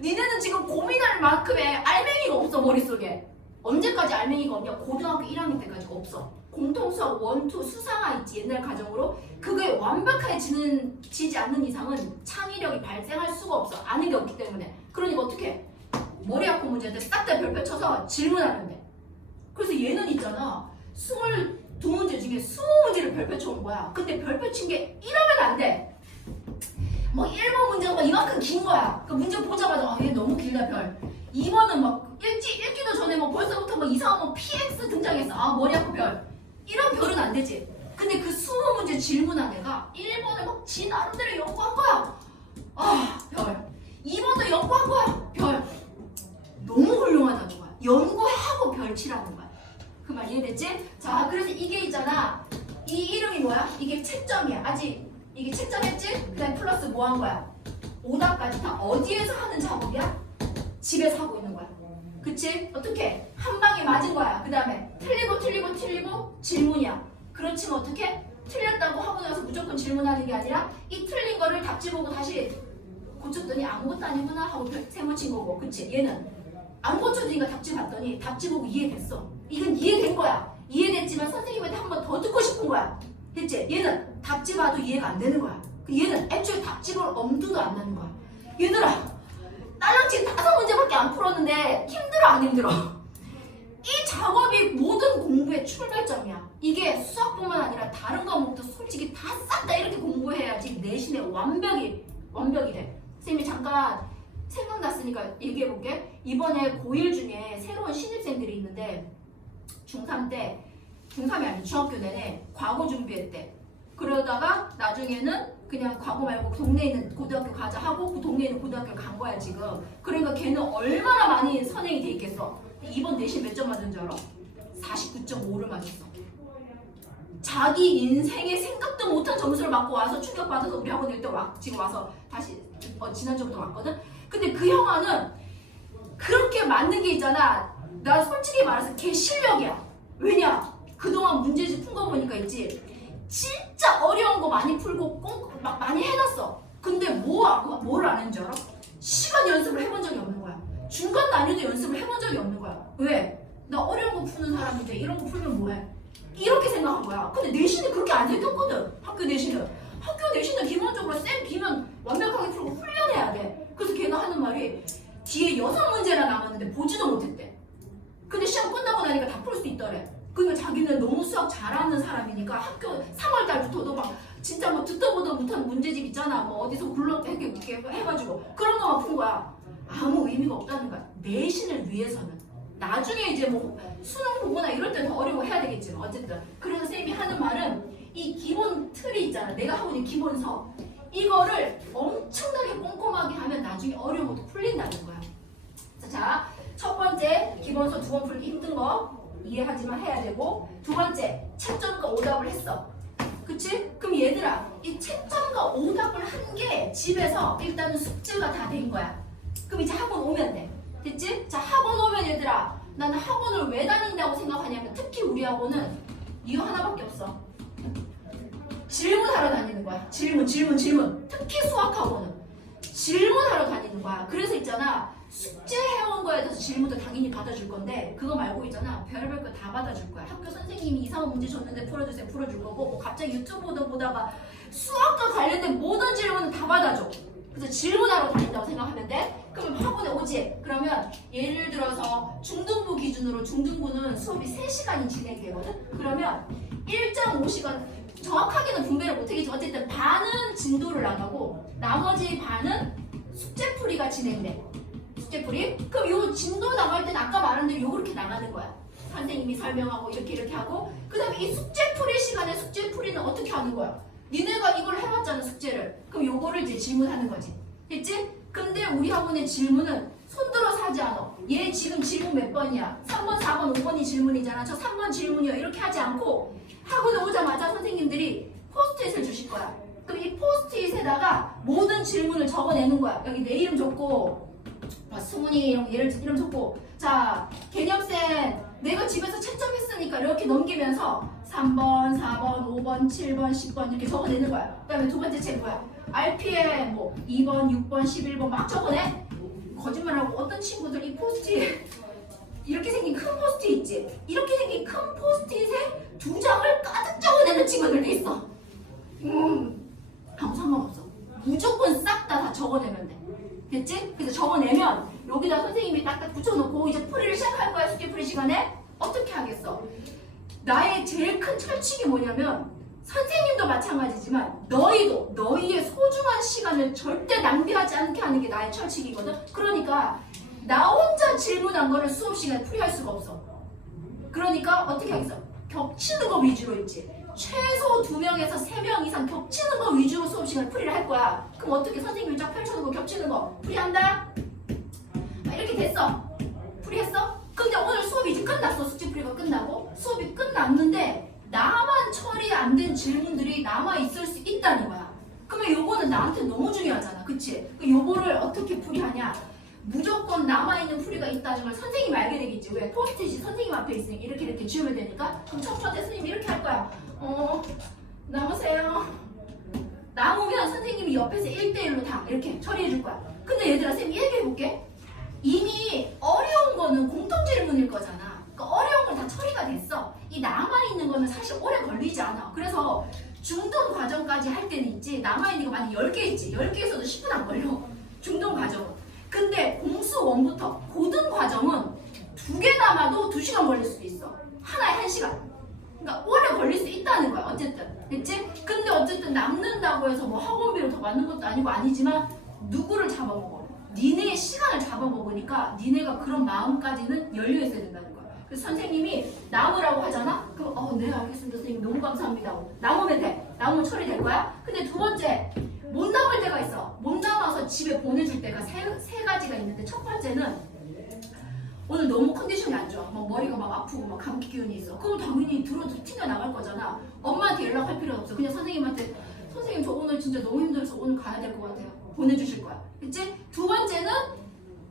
니네는 지금 고민할 만큼의 알맹이가 없어. 머릿속에. 언제까지 알맹이가 없냐? 고등학교 1학년 때까지 없어. 공통수학 1, 2 수상화 있지. 옛날 가정으로. 그게 완벽하게 지지 않는 이상은 창의력이 발생할 수가 없어. 아는 게 없기 때문에. 그러니까 어떻게? 머리 아픈 문제들 싹 다 별표 쳐서 질문하면 돼. 그래서 얘는 있잖아. 22문제 중에 20문제를 별표 쳐온 거야. 근데 별표 친 게 이러면 안 돼. 뭐 1번 문제가 막 이만큼 긴 거야. 그 문제 보자마자 얘 너무 길다 별. 2번은 막 읽기도 전에 뭐 벌써부터 뭐 이상한 뭐 PX 등장했어. 머리 아픈 별. 이런 별은 안 되지. 근데 그 20문제 질문한 애가 1번을 막 지 나름대로 연구한 거야. 별. 2번도 연구한 거야. 별. 너무 훌륭하다는 거야. 연구하고 별 치라는 거야. 그 말 이해됐지? 자, 그래서 이게 있잖아. 이 이름이 뭐야? 이게 채점이야. 아직 이게 채점했지? 그 다음에 플러스 뭐 한 거야? 오답까지 다 어디에서 하는 작업이야? 집에서 하고 있는 거야. 그치? 어떻게? 한 방에 맞은 거야. 그 다음에 틀리고 질문이야. 그렇지만 어떻게? 틀렸다고 하고 나서 무조건 질문하는 게 아니라 이 틀린 거를 답지 보고 다시 고쳤더니 아무것도 아니구나 하고 세모 친 거고. 그치? 얘는 안 고쳐지니까 답지 봤더니 답지 보고 이해됐어. 이건 이해된 거야. 이해됐지만 선생님한테 한 번 더 듣고 싶은 거야. 됐지? 얘는 답지 봐도 이해가 안 되는 거야. 얘는 애초에 답지 볼 엄두도 안 나는 거야. 얘들아, 나랑 지금 5문제밖에 안 풀었는데 힘들어 안 힘들어? 이 작업이 모든 공부의 출발점이야. 이게 수학뿐만 아니라 다른 과목도 솔직히 다 싹 다 이렇게 공부해야지 내신에 완벽이 돼. 선생님이 잠깐 생각났으니까 얘기해볼게. 이번에 고1 중에 새로운 신입생들이 있는데 중3 때, 중3이 아니고 중학교 내내 과거 준비했대. 그러다가 나중에는 그냥 과거 말고 동네에 있는 고등학교 가자 하고 그 동네에 있는 고등학교를 간 거야 지금. 그러니까 걔는 얼마나 많이 선행이 돼 있겠어. 이번 내신 몇 점 맞은 줄 알아? 49.5를 맞았어. 자기 인생에 생각도 못한 점수를 맞고 와서 충격받아서 우리 학원에 일단 지금 와서 다시 지난주부터 왔거든? 근데 그 형아는 그렇게 맞는 게 있잖아. 나 솔직히 말해서 걔 실력이야. 왜냐? 그동안 문제집 푼 거 보니까 있지. 진짜 어려운 거 많이 풀고 꼭 막 많이 해놨어. 근데 뭐를 안 했는 줄 알아? 시간 연습을 해본 적이 없는 거야. 중간 난이도 연습을 해본 적이 없는 거야. 왜? 나 어려운 거 푸는 사람인데 이런 거 풀면 뭐해? 이렇게 생각한 거야. 근데 내신이 그렇게 안 생겼거든. 학교 내신은 기본적으로 쌤 B면 완벽하게 풀고 훈련해야 돼. 그래서 걔가 하는 말이 뒤에 6문제나 남았는데 보지도 못했대. 근데 시험 끝나고 나니까 다 풀 수 있더래. 그러니까 자기는 너무 수학 잘하는 사람이니까 학교 3월 달부터도 막 진짜 뭐 듣도 보도 못한 문제집 있잖아. 뭐 어디서 굴러 이렇게 해가지고 그런 거만 푼 거야. 아무 의미가 없다는 거야. 내신을 위해서는. 나중에 이제 뭐 수능 보거나 이럴 때 더 어려워 해야 되겠지만 어쨌든. 그래서 쌤이 하는 말은 이 기본 틀이 있잖아. 내가 하고 있는 기본서. 이거를 엄청나게 꼼꼼하게 하면 나중에 어려운 것도 풀린다는 거야. 자, 첫 번째 기본서 2번 풀기 힘든 거 이해하지만 해야 되고, 두 번째 채점과 오답을 했어. 그치? 그럼 얘들아, 이 채점과 오답을 한 게 집에서 일단은 숙제가 다 된 거야. 그럼 이제 학원 오면 돼. 됐지? 자, 학원 오면 얘들아, 나는 학원을 왜 다닌다고 생각하냐면, 특히 우리 학원은 이유 하나밖에 없어. 질문하러 다니는 거야. 질문. 특히 수학학원은 질문하러 다니는 거야. 그래서 있잖아, 숙제해온 거에 대해서 질문도 당연히 받아줄 건데, 그거 말고 있잖아, 별별 거 다 받아줄 거야. 학교 선생님이 이상한 문제 줬는데 풀어주세요, 풀어줄 거고, 뭐 갑자기 유튜브도 보다가 수학과 관련된 모든 질문은 다 받아줘. 그래서 질문하러 다닌다고 생각하면 돼. 그러면 학원에 오지. 그러면 예를 들어서 중등부 기준으로, 중등부는 수업이 3시간이 진행되거든. 그러면 1.5시간, 정확하게는 분배를 못하겠지만 어쨌든 반은 진도를 나가고 나머지 반은 숙제풀이가 진행돼. 숙제풀이? 그럼 요 진도 나갈 때는 아까 말한 대로 요렇게 나가는 거야. 선생님이 설명하고 이렇게 하고, 그 다음에 이 숙제풀이 시간에 숙제풀이는 어떻게 하는 거야? 니네가 이걸 해봤잖아, 숙제를. 그럼 요거를 이제 질문하는 거지. 됐지? 근데 우리 학원의 질문은 손들어서 하지 않아. 얘 지금 질문 몇 번이야? 3번, 4번, 5번이 질문이잖아. 저 3번 질문이요. 이렇게 하지 않고 학원에 오자마자 선생님들이 포스트잇을 주실 거야. 그럼 이 포스트잇에다가 모든 질문을 적어내는 거야. 여기 내 이름 적고, 승훈이 이름 적고, 자, 개념쌤, 내가 집에서 채점했으니까 이렇게 넘기면서 3번, 4번, 5번, 7번, 10번 이렇게 적어내는 거야. 그 다음에 두 번째 책 뭐야? RPM 뭐 2번, 6번, 11번 막 적어내? 거짓말하고 어떤 친구들 이 포스트잇 이렇게 생긴 큰 포스트잇 있지? 이렇게 생긴 큰 포스트잇에 2장을 가득 적어내는 친구들도 있어. 아무 상관없어. 무조건 싹 다 적어내면 돼. 됐지? 그래서 적어내면 여기다 선생님이 딱딱 붙여놓고 이제 풀이를 시작할 거야. 숙제풀이 시간에. 어떻게 하겠어? 나의 제일 큰 철칙이 뭐냐면, 선생님도 마찬가지지만 너희도 너희의 소중한 시간을 절대 낭비하지 않게 하는 게 나의 철칙이거든. 그러니까 나 혼자 질문한 거를 수업 시간에 풀이할 수가 없어. 그러니까 어떻게 하겠어? 겹치는 거 위주로 있지. 최소 2명에서 3명 이상 겹치는 거 위주로 수업 시간에 풀이를 할 거야. 그럼 어떻게 선생님이 쫙 펼쳐놓고 겹치는 거 풀이한다? 이렇게 됐어. 풀이했어? 근데 오늘 수업이 이제 끝났어. 숙제풀이가 끝나고 수업이 끝났는데 나만 처리 안 된 질문들이 남아있을 수 있다는 거야. 그러면 요거는 나한테 너무 중요하잖아. 그치? 요거를 어떻게 풀이하냐? 무조건 남아있는 풀이가 있다는 걸 선생님이 알게 되겠지. 왜? 포스트잇이 선생님 앞에 있으니까 이렇게 지우면 되니까. 그럼 첫 번째 선생님이 이렇게 할 거야. 남으세요. 남으면 선생님이 옆에서 1대1로 다 이렇게 처리해 줄 거야. 근데 얘들아, 쌤 얘기해 볼게. 이미 어려운 거는 공통 질문일 거잖아. 그러니까 어려운 건 다 처리가 됐어. 이 남아있는 거는 사실 오래 걸리지 않아. 그래서 중등 과정까지 할 때는 있지, 남아있는 거 만약 10개 있지, 10개에서도 10분 안 걸려. 중등 과정은. 근데 공수 1부터 고등 과정은 2개 남아도 2시간 걸릴 수도 있어. 하나에 1시간. 그러니까 오래 걸릴 수 있다는 거야. 어쨌든. 됐지? 근데 어쨌든 남는다고 해서 뭐 학원비를 더 받는 것도 아니고 아니지만 누구를 잡아먹어? 니네의 시간을 잡아먹으니까 니네가 그런 마음까지는 열려있어야 된다는 거야. 그래서 선생님이 남으라고 하잖아? 그럼 네 알겠습니다 선생님 너무 감사합니다. 남으면 돼. 남으면 처리될 거야. 근데 두 번째, 못 남을 때가 있어. 못 남아서 집에 보내줄 때가 세 가지가 있는데, 첫 번째는 오늘 너무 컨디션이 안 좋아. 막 머리가 막 아프고 막 감기 기운이 있어. 그럼 당연히 들어도 튕겨 나갈 거잖아. 엄마한테 연락할 필요는 없어. 그냥 선생님한테 선생님 저 오늘 진짜 너무 힘들어서 오늘 가야 될 것 같아요. 보내주실 거야. 그치? 두 번째는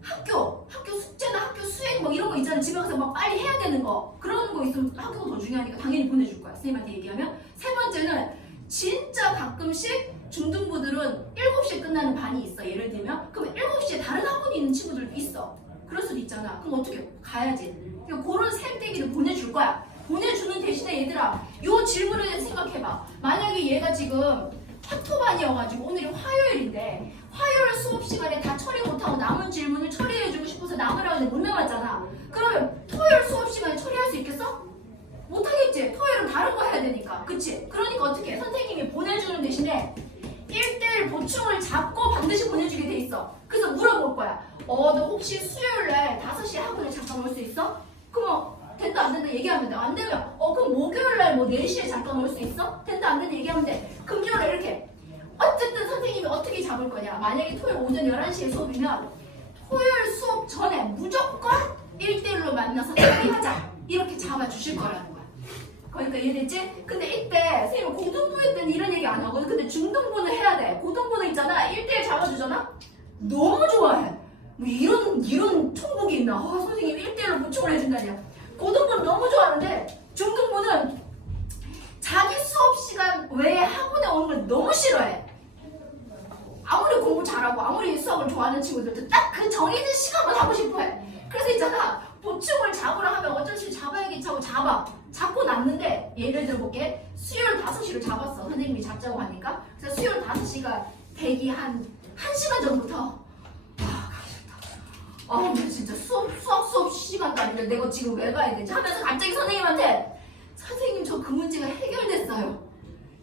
학교 숙제나 학교 수행 뭐 이런 거 있잖아. 집에 가서 막 빨리 해야 되는 거. 그런 거 있으면 학교가 더 중요하니까 당연히 보내줄 거야. 선생님한테 얘기하면. 세 번째는 진짜 가끔씩 중등부들은 7시에 끝나는 반이 있어. 예를 들면. 그럼 7시에 다른 학원이 있는 친구들도 있어. 그럴 수도 있잖아. 그럼 어떻게? 가야지. 그러니까 그런 셀때기를 보내줄 거야. 보내주는 대신에 얘들아, 요 질문을 생각해봐. 만약에 얘가 지금 화토반이어가지고 오늘이 화요일인데 화요일 수업 시간에 다 처리 못하고 남은 질문을 처리해주고 싶어서 남으라고 했는데 못 남았잖아. 그러면 토요일 수업 시간에 처리할 수 있겠어? 못하겠지. 토요일은 다른 거 해야 되니까. 그치? 그러니까 어떻게 해? 선생님이 보내주는 대신에 1대1 보충을 잡고 반드시 보내주게 돼 있어. 그래서 물어볼 거야. 너 혹시 수요일날 5시에 학원에 잠깐 올 수 있어? 그럼 된다 안 된다 얘기하면 돼. 안 되면 그럼 목요일날 뭐 4시에 잠깐 올 수 있어? 된다 안 된다 얘기하면 돼. 금요일에 이렇게. 어쨌든 선생님이 어떻게 잡을 거냐. 만약에 토요일 오전 11시에 수업이면 토요일 수업 전에 무조건 1대1로 만나서 처리하자. 이렇게 잡아주실 거라는 거야. 그러니까 이해됐지? 근데 이때 선생님 고등부일 때는 이런 얘기 안 하거든. 근데 중등부는 해야 돼. 고등부는 있잖아. 1대1 잡아주잖아? 너무 좋아해. 뭐 이런 통곡이 있나? 선생님 1대1로 보충을 해준다냐. 고등부는 너무 좋아하는데 중등부는 자기 수업 시간 외에 학원에 오는 걸 너무 싫어해. 아무리 공부 잘하고 아무리 수학을 좋아하는 친구들도 딱 그 정해진 시간만 하고 싶어해. 그래서 있잖아, 보충을 잡으라 하면 어쩔 수 잡아야겠지 하고 잡고 났는데, 예를 들어볼게. 수요일 5시를 잡았어. 선생님이 잡자고 하니까. 그래서 수요일 5시가 대기 한 1시간 전부터 근데 진짜 수업 시간도 아닌데 내가 지금 왜 가야 되지? 하면서 갑자기 선생님한테 선생님 저 그 문제가 해결됐어요.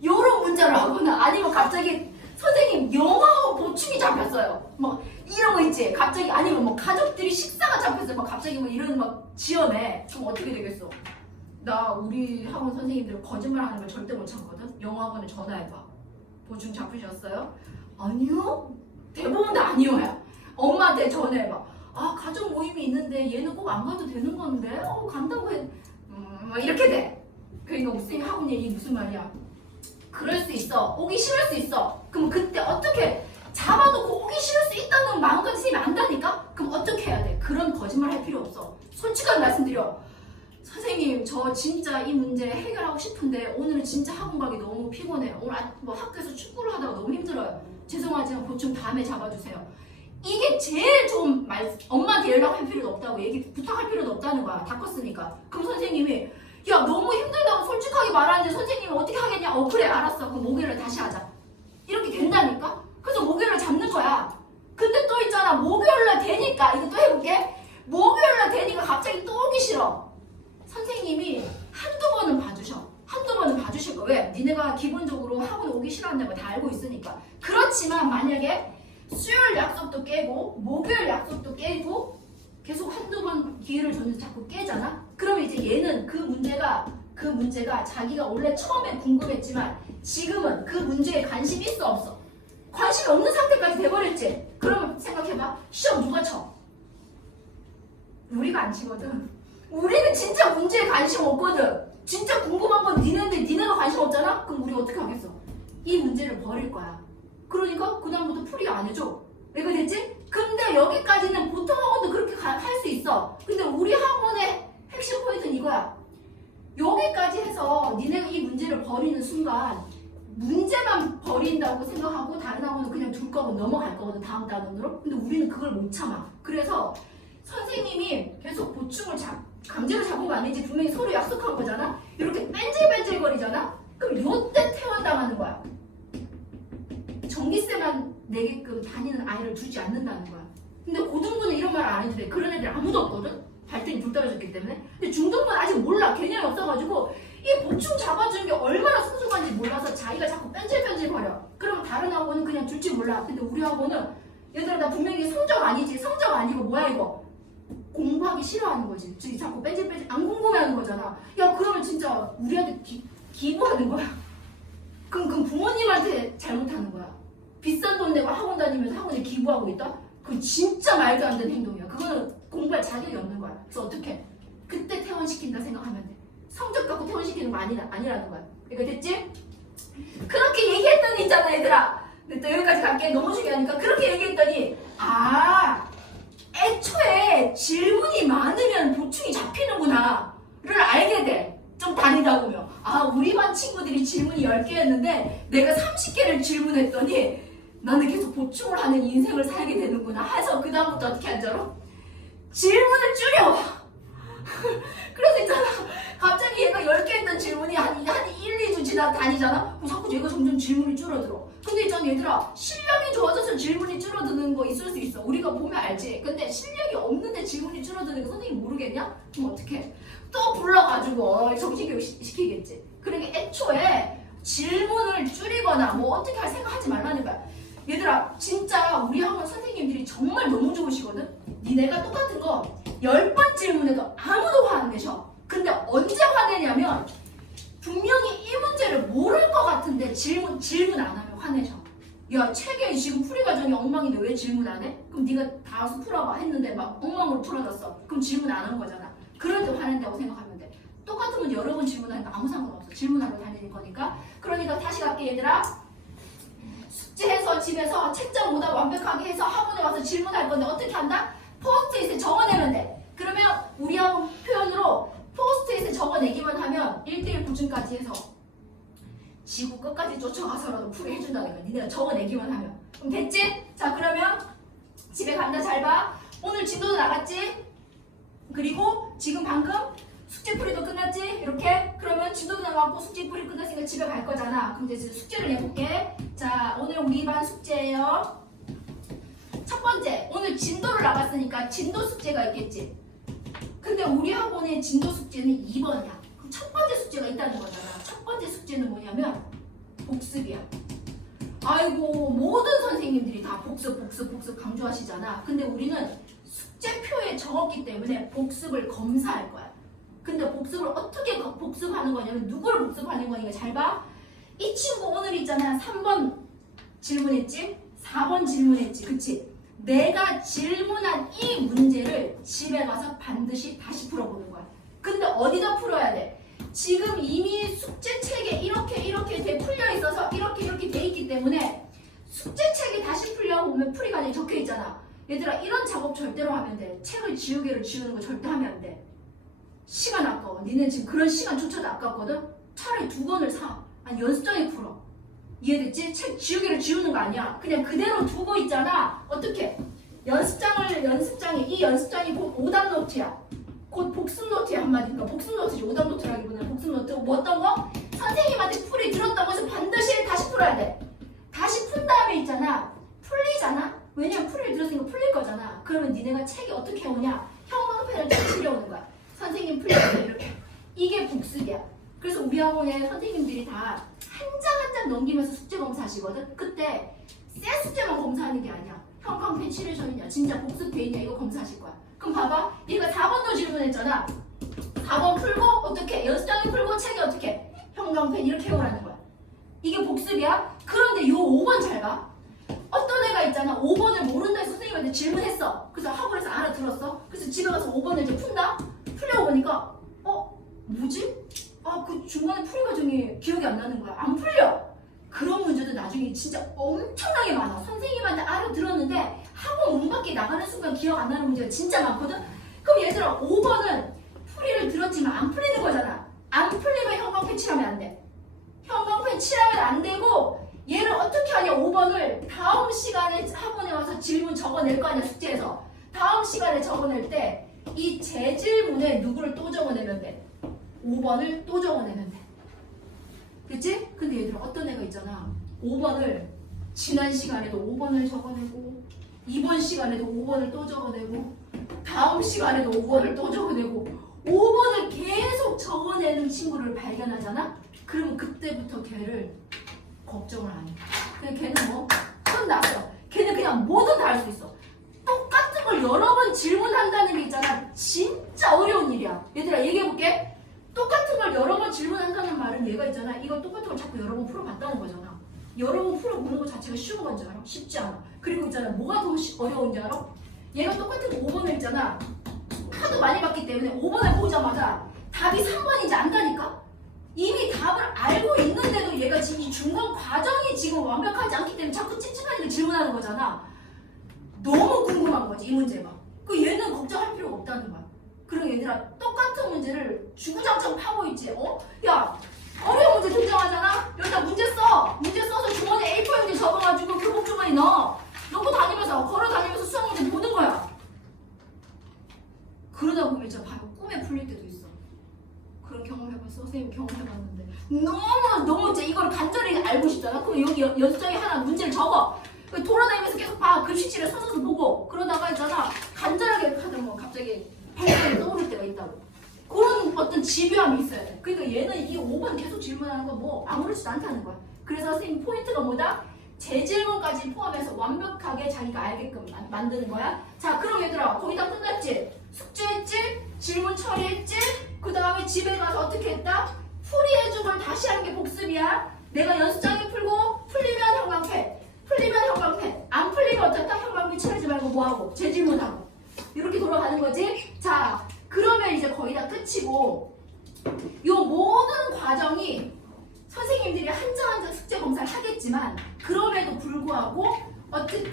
요런 문자를 하거나 아니면 갑자기 선생님 영어하고 보충이 잡혔어요. 막 이런 거 있지. 갑자기 아니면 뭐 가족들이 식사가 잡혔어요. 막 갑자기 뭐 이런 막 지어내. 그럼 어떻게 되겠어? 나 우리 학원 선생님들 거짓말하는 걸 절대 못 참거든. 영어 학원에 전화해봐. 보충 잡히셨어요? 아니요. 대부분 다 아니요야. 엄마한테 전화해봐. 가족 모임이 있는데 얘는 꼭 안 가도 되는 건데 간다고 해. 막 이렇게 돼. 그러니까 선생님 학원 얘기 무슨 말이야? 그럴 수 있어. 오기 싫을 수 있어. 그럼 그때 어떻게 잡아놓고 오기 싫을 수 있다는 마음까지 선생님이 안다니까? 그럼 어떻게 해야 돼? 그런 거짓말 할 필요 없어. 솔직하게 말씀드려. 선생님 저 진짜 이 문제 해결하고 싶은데 오늘은 진짜 학원 가기 너무 피곤해요. 오늘 뭐 학교에서 축구를 하다가 너무 힘들어요. 죄송하지만 보충 다음에 잡아주세요. 이게 제일 좋은 말. 엄마한테 연락할 필요도 없다고 부탁할 필요도 없다는 거야. 다 컸으니까. 그럼 선생님이 야 너무 힘들다고 솔직하게 말하는데 선생님이 어떻게 하겠냐? 그래 알았어. 그럼 목요일에 다시 하자. 이렇게 된다니까? 그래서 목요일에 잡는 거야. 근데 또 있잖아. 목요일날 되니까 이거 또 해볼게. 목요일날 되니까 갑자기 또 오기 싫어. 선생님이 한두 번은 봐주실 거야. 왜? 니네가 기본적으로 학원 오기 싫어한다는 거 다 알고 있으니까. 그렇지만 만약에 수요일 약속도 깨고 목요일 약속도 깨고 계속 한두 번 기회를 줬는데 자꾸 깨잖아? 그러면 이제 얘는 그 문제가 자기가 원래 처음에 궁금했지만 지금은 그 문제에 관심이 있어 없어? 관심이 없는 상태까지 돼버렸지? 그러면 생각해봐. 시험 누가 쳐? 우리가 안 치거든. 우리는 진짜 문제에 관심 없거든. 진짜 궁금한 건 니네가 관심 없잖아? 그럼 우리 어떻게 하겠어? 이 문제를 버릴 거야. 그러니까 그다음부터 풀이 안 해줘. 이거 됐지? 근데 여기까지는 보통 학원도 그렇게 할 수 있어. 근데 우리 학원의 핵심 포인트는 이거야. 여기까지 해서 니네가 이 문제를 버리는 순간 문제만 버린다고 생각하고 다른 학원은 그냥 둘 거고 넘어갈 거거든. 다음 단원으로. 근데 우리는 그걸 못 참아. 그래서 선생님이 계속 보충을 강제로 잡은 거 아니지? 분명히 서로 약속한 거잖아? 이렇게 뺀질뺀질거리잖아? 그럼 요때 퇴원당하는 거야. 전기세만 내게끔 다니는 아이를 두지 않는다는 거야. 근데 고등부는 이런 말 안 해도 돼. 그런 애들 아무도 없거든? 발등이 불 떨어졌기 때문에. 근데 중등부는 아직 몰라. 개념이 없어가지고 이 보충 잡아주는 게 얼마나 소중한지 몰라서 자기가 자꾸 뺀질뺀질거려. 그럼 다른 학원은 그냥 줄지 몰라. 근데 우리 학원은 얘들아 나 분명히 성적 아니지. 성적 아니고 뭐야 이거. 공부하기 싫어하는 거지. 저기 자꾸 뺀질뺀질 안 궁금해하는 거잖아. 야 그러면 진짜 우리한테 기부하는 거야. 그럼 부모님한테 잘못하는 거야. 비싼 돈 내고 학원 다니면서 학원에 기부하고 있다? 그거 진짜 말도 안 되는 행동이야. 그거는 공부할 자격이 없는 거야. 그래서 어떻게? 그때 퇴원시킨다 생각하면 돼. 성적 갖고 퇴원시키는 거 아니라는 거야. 그러니까 됐지? 그렇게 얘기했더니 있잖아 얘들아. 근데 또 여기까지 갈게. 너무 중요하니까. 그렇게 얘기했더니 애초에 질문이 많으면 보충이 잡히는구나 를 알게 돼. 좀 다니다 보면 우리 반 친구들이 질문이 10개였는데 내가 30개를 질문했더니 나는 계속 보충을 하는 인생을 살게 되는구나 해서 그 다음부터 어떻게 하는 줄 알아? 질문을 줄여. 그래서 있잖아 갑자기 얘가 10개 했던 질문이 한 1, 2주 다니잖아? 자꾸 얘가 점점 질문이 줄어들어. 근데 있잖아 얘들아 실력이 좋아져서 질문이 줄어드는 거 있을 수 있어. 우리가 보면 알지. 근데 실력이 없는데 질문이 줄어드는 거 선생님 모르겠냐? 그럼 어떡해? 또 불러가지고 정신교육 시키겠지. 그러니까 애초에 질문을 줄이거나 뭐 어떻게 할 생각하지 말라는 거야. 얘들아 진짜 우리 학원 선생님들이 정말 너무 좋으시거든. 니네가 똑같은 거 10번 질문해도 아무도 화 안 내셔. 근데 언제 화내냐면 분명히 이 문제를 모를 것 같은데 질문 안 하면 화내셔. 야 책에 지금 풀이 과정이 엉망인데 왜 질문 안 해? 그럼 네가 다수 풀어봐 했는데 막 엉망으로 풀어졌어. 그럼 질문 안 한 거잖아. 그럴 때 화낸다고 생각하면 돼. 똑같은 문제 여러 번 질문하니까 아무 상관없어. 질문하러 다니는 거니까. 그러니까 다시 갈게 얘들아. 숙제해서 집에서 책장 오답 완벽하게 해서 학원에 와서 질문할 건데 어떻게 한다? 포스트잇에 적어내면 돼. 그러면 우리하고 표현으로 포스트잇에 적어내기만 하면 1대1 구준까지 해서 지구 끝까지 쫓아가서라도 풀이해준다는 거야. 니네가 적어내기만 하면. 그럼 됐지? 자 그러면 집에 간다. 잘 봐. 오늘 진도도 나갔지? 그리고 지금 방금 숙제풀이도 끝났지? 이렇게? 그러면 진도도 나갔고 숙제풀이 끝났으니까 집에 갈 거잖아. 그럼 이제 숙제를 내볼게. 자 오늘 우리 반 숙제예요. 첫 번째, 오늘 진도를 나갔으니까 진도 숙제가 있겠지? 근데 우리 학원의 진도 숙제는 2번이야. 그럼 첫 번째 숙제가 있다는 거잖아. 첫 번째 숙제는 뭐냐면 복습이야. 아이고 모든 선생님들이 다 복습 강조하시잖아. 근데 우리는 숙제표에 적었기 때문에 복습을 검사할 거야. 근데 복습을 어떻게 복습하는 거냐면 누구를 복습하는 거니까 잘 봐. 이 친구 오늘 있잖아. 3번 질문했지? 4번 질문했지. 그치? 내가 질문한 이 문제를 집에 가서 반드시 다시 풀어보는 거야. 근데 어디다 풀어야 돼? 지금 이미 숙제책에 이렇게 돼 풀려 있어서 이렇게 돼 있기 때문에 숙제책에 다시 풀려고 보면 풀이가 적혀 있잖아. 얘들아 이런 작업 절대로 하면 돼. 책을 지우개로 지우는 거 절대 하면 안 돼. 시간 아까워. 니네 지금 그런 시간조차도 아깝거든? 차라리 2권을 사. 아니 연습장에 풀어. 이해됐지? 책 지우개를 지우는 거 아니야. 그냥 그대로 두고 있잖아. 어떻게? 이 연습장이 곧 오답 노트야. 곧 복습 노트야 한마디니까. 복습 노트지. 오답 노트라기보다는 복습 노트. 뭐 어떤 거? 선생님한테 풀이 들었다고 해서 반드시 다시 풀어야 돼. 다시 푼 다음에 있잖아. 풀리잖아? 왜냐면 풀이를 들었으니까 풀릴 거잖아. 그러면 니네가 책이 어떻게 오냐? 형광펜을 좀 풀려오는 거야. 선생님 풀려오는 이렇게. 이게 복습이야. 그래서 우리 학원에 선생님들이 다 한 장 한 장 넘기면서 숙제 검사하시거든? 그때 새 숙제만 검사하는 게 아니야. 형광펜 칠해줬냐? 진짜 복습돼 있냐? 이거 검사하실 거야. 그럼 봐봐. 얘가 4번도 질문했잖아. 4번 풀고 어떻게? 연습장에 풀고 책에 어떻게? 형광펜 이렇게 해오라는 거야. 이게 복습이야? 그런데 요 5번 잘 봐. 어떤 애가 있잖아. 5번을 모른다 해서 선생님한테 질문했어. 그래서 학원에서 알아들었어. 그래서 집에 가서 5번을 이제 푼다? 풀려고 보니까 뭐지? 그 중간에 풀이 과정이 기억이 안 나는 거야. 안 풀려. 그런 문제도 나중에 진짜 엄청나게 많아. 선생님한테 알아들었는데 학원 문 밖에 나가는 순간 기억 안 나는 문제가 진짜 많거든? 그럼 얘들아 5번은 풀이를 들었지만 안 풀리는 거잖아. 안 풀리면 형광펜 칠하면 안 돼. 형광펜 칠하면 안 되고 얘를 어떻게 하냐. 5번을 다음 시간에 학원에 와서 질문 적어낼 거 아니야. 숙제에서. 다음 시간에 적어낼 때 이 재질문에 누구를 또 적어내면 돼. 5번을 또 적어내면 돼. 그치? 근데 얘들아 어떤 애가 있잖아. 5번을 지난 시간에도 5번을 적어내고 이번 시간에도 5번을 또 적어내고 다음 시간에도 5번을 또 적어내고 5번을 계속 적어내는 친구를 발견하잖아? 그러면 그때부터 걔를 걱정을 안 해. 그냥 걔는 뭐? 끝났어. 걔는 그냥 뭐든 다 할 수 있어. 똑같은 걸 여러 번 질문한다는 게 있잖아. 진짜 어려운 일이야. 얘들아 얘기해볼게. 똑같은 걸 여러 번 질문한다는 말은 얘가 있잖아. 이거 똑같은 걸 자꾸 여러 번 풀어봤다는 거잖아. 여러 번 풀어보는 것 자체가 쉬운 건지 알아? 쉽지 않아. 그리고 있잖아. 뭐가 더 어려운지 알아? 얘가 똑같은 거 5번을 있잖아. 하도 많이 봤기 때문에 5번을 보자마자 답이 3번인지 안다니까? 이미 답을 알고 있는데도 얘가 지금 이 중간 과정이 지금 완벽하지 않기 때문에 자꾸 찝찝하니까 질문하는 거잖아. 너무 궁금한 거지 이 문제가. 그 얘는 걱정할 필요가 없다는 거야. 그리고 얘들아 똑같은 문제를 주구장창 파고 있지. 야 어려운 문제 등장하잖아. 여기다 문제 써. 문제 써서 주머니에 A4 용지 접어가지고 교복 주머니 넣고 다니면서 걸어다니면서 수학 문제 보는 거야. 그러다 보면 진짜 봐요. 꿈에 풀릴 때도 있어. 그런 경험 해봤어? 선생님 경험 해봤는데 너무 이제 이걸 간절히 알고 싶잖아. 그럼 여기 연습장에 하나 문제를 적어. 돌아다니면서 계속 봐. 글씨체를 서서 보고 그러다가 있잖아. 간절하게 하다 뭐 갑자기 발상이 떠오를 때가 있다고. 그런 어떤 집요함이 있어야 돼. 그러니까 얘는 이 5번 계속 질문하는 거 뭐 아무렇지도 않다는 거야. 그래서 선생님 포인트가 뭐다? 재질문까지 포함해서 완벽하게 자기가 알게끔 만드는 거야. 자 그럼 얘들아 거의 다 끝났지? 숙제했지? 질문 처리했지? 그 다음에 집에 가서 어떻게 했다? 풀이해준 걸 다시 하는 게 복습이야. 내가 연습장에 풀고 풀리면 형광펜, 풀리면 형광펜, 안 풀리면 어떻다? 형광펜 칠하지 말고 뭐하고? 재질문하고. 이렇게 돌아가는 거지? 자 그러면 이제 거의 다 끝이고 요 모든 과정이 선생님들이 한 장 한 장 숙제 검사를 하겠지만 그럼에도 불구하고 어쨌든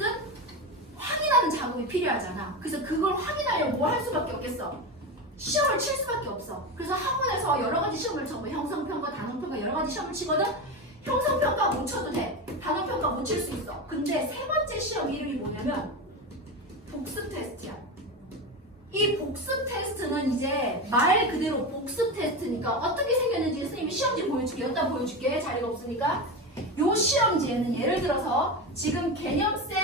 확인하는 작업이 필요하잖아. 그래서 그걸 확인하려면 뭐 할 수밖에 없겠어? 시험을 칠 수밖에 없어. 그래서 학원에서 여러 가지 시험을 쳐. 뭐 형성평가, 단원평가 여러 가지 시험을 치거든. 형성평가 못 쳐도 돼. 단원평가 못 칠 수 있어. 근데 세 번째 시험 이름이 뭐냐면 복습 테스트야. 이 복습 테스트는 이제 말 그대로 복습 테스트니까 어떻게 생겼는지 선생님이 시험지 보여줄게. 여기다 보여줄게. 자리가 없으니까. 요 시험지에는 예를 들어서 지금 개념센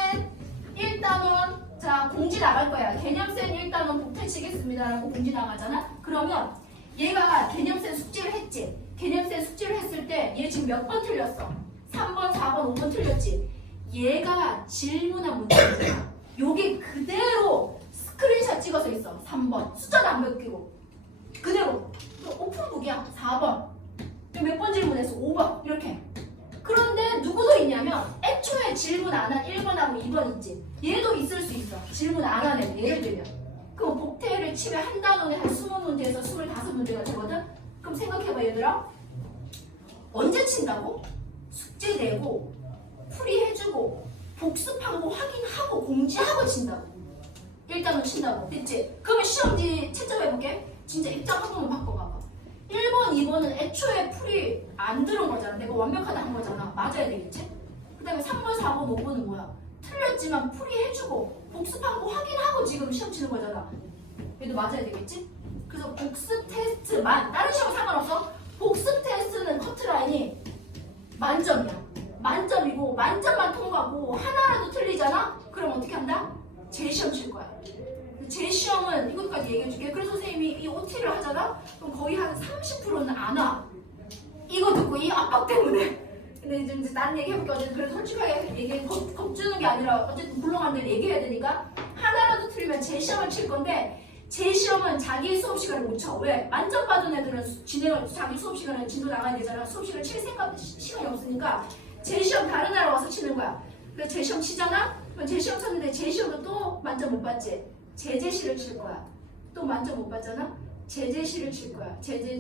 1단원 자 공지 나갈 거야. 개념센 1단원 복태 치겠습니다라고 공지 나가잖아. 그러면 얘가 개념센 숙제를 했지. 개념센 숙제를 했을 때 얘 지금 몇 번 틀렸어? 3번, 4번, 5번 틀렸지. 얘가 질문한 문제잖아. 요게 그대로 스크린샷 찍어서 있어. 3번. 숫자도 안 바뀌고. 그대로. 오픈북이야. 4번. 몇 번 질문했어? 5번. 이렇게. 그런데 누구도 있냐면 애초에 질문 안 한 1번하고 2번 있지. 얘도 있을 수 있어. 질문 안 한 애. 예를 들면. 그럼 복태를 치면 한 단원에 한 20문제에서 25문제가 되거든? 그럼 생각해봐 얘들아. 언제 친다고? 숙제 내고 풀이해주고 복습하고 확인하고 공지하고 친다고. 일단은 친다고. 됐지? 그러면 시험지 채점해볼게. 진짜 입장 한 번만 바꿔봐봐. 1번, 2번은 애초에 풀이 안 들은 거잖아. 내가 완벽하다 한 거잖아. 맞아야 되겠지? 그 다음에 3번, 4번, 5번은 뭐야? 틀렸지만 풀이해주고 복습하고 확인하고 지금 시험 치는 거잖아. 얘도 맞아야 되겠지? 그래서 복습 테스트만, 다른 시험 상관없어. 복습 테스트는 커트라인이 만점이야. 만점이고 만점만 통과하고 하나라도 틀리잖아? 그럼 어떻게 한다? 재시험 칠 거야. 재시험은 이것까지 얘기해줄게. 그래서 선생님이 이 OT를 하잖아? 그럼 거의 한 30%는 안 와. 이거 듣고 이 압박 때문에. 근데 이제 난 얘기해볼게. 어쨌든 그래도 솔직하게 얘기해. 겁주는 게 아니라 어쨌든 물러간 대로 얘기해야 되니까 하나라도 틀리면 재시험을 칠 건데 재시험은 자기 수업 시간을 못 쳐. 왜? 만점 받은 애들은 자기 수업 시간에 진도 나가야 되잖아. 수업 시간 칠 시간이 없으니까 재시험 다른 나라 와서 치는 거야. 그래서 재시험 치잖아? 그럼 재시험 쳤는데 재시험도 또 만점 못 받지? 제재시를 칠 거야. 또 만점 못 받잖아? 제재시를 칠 거야. 제재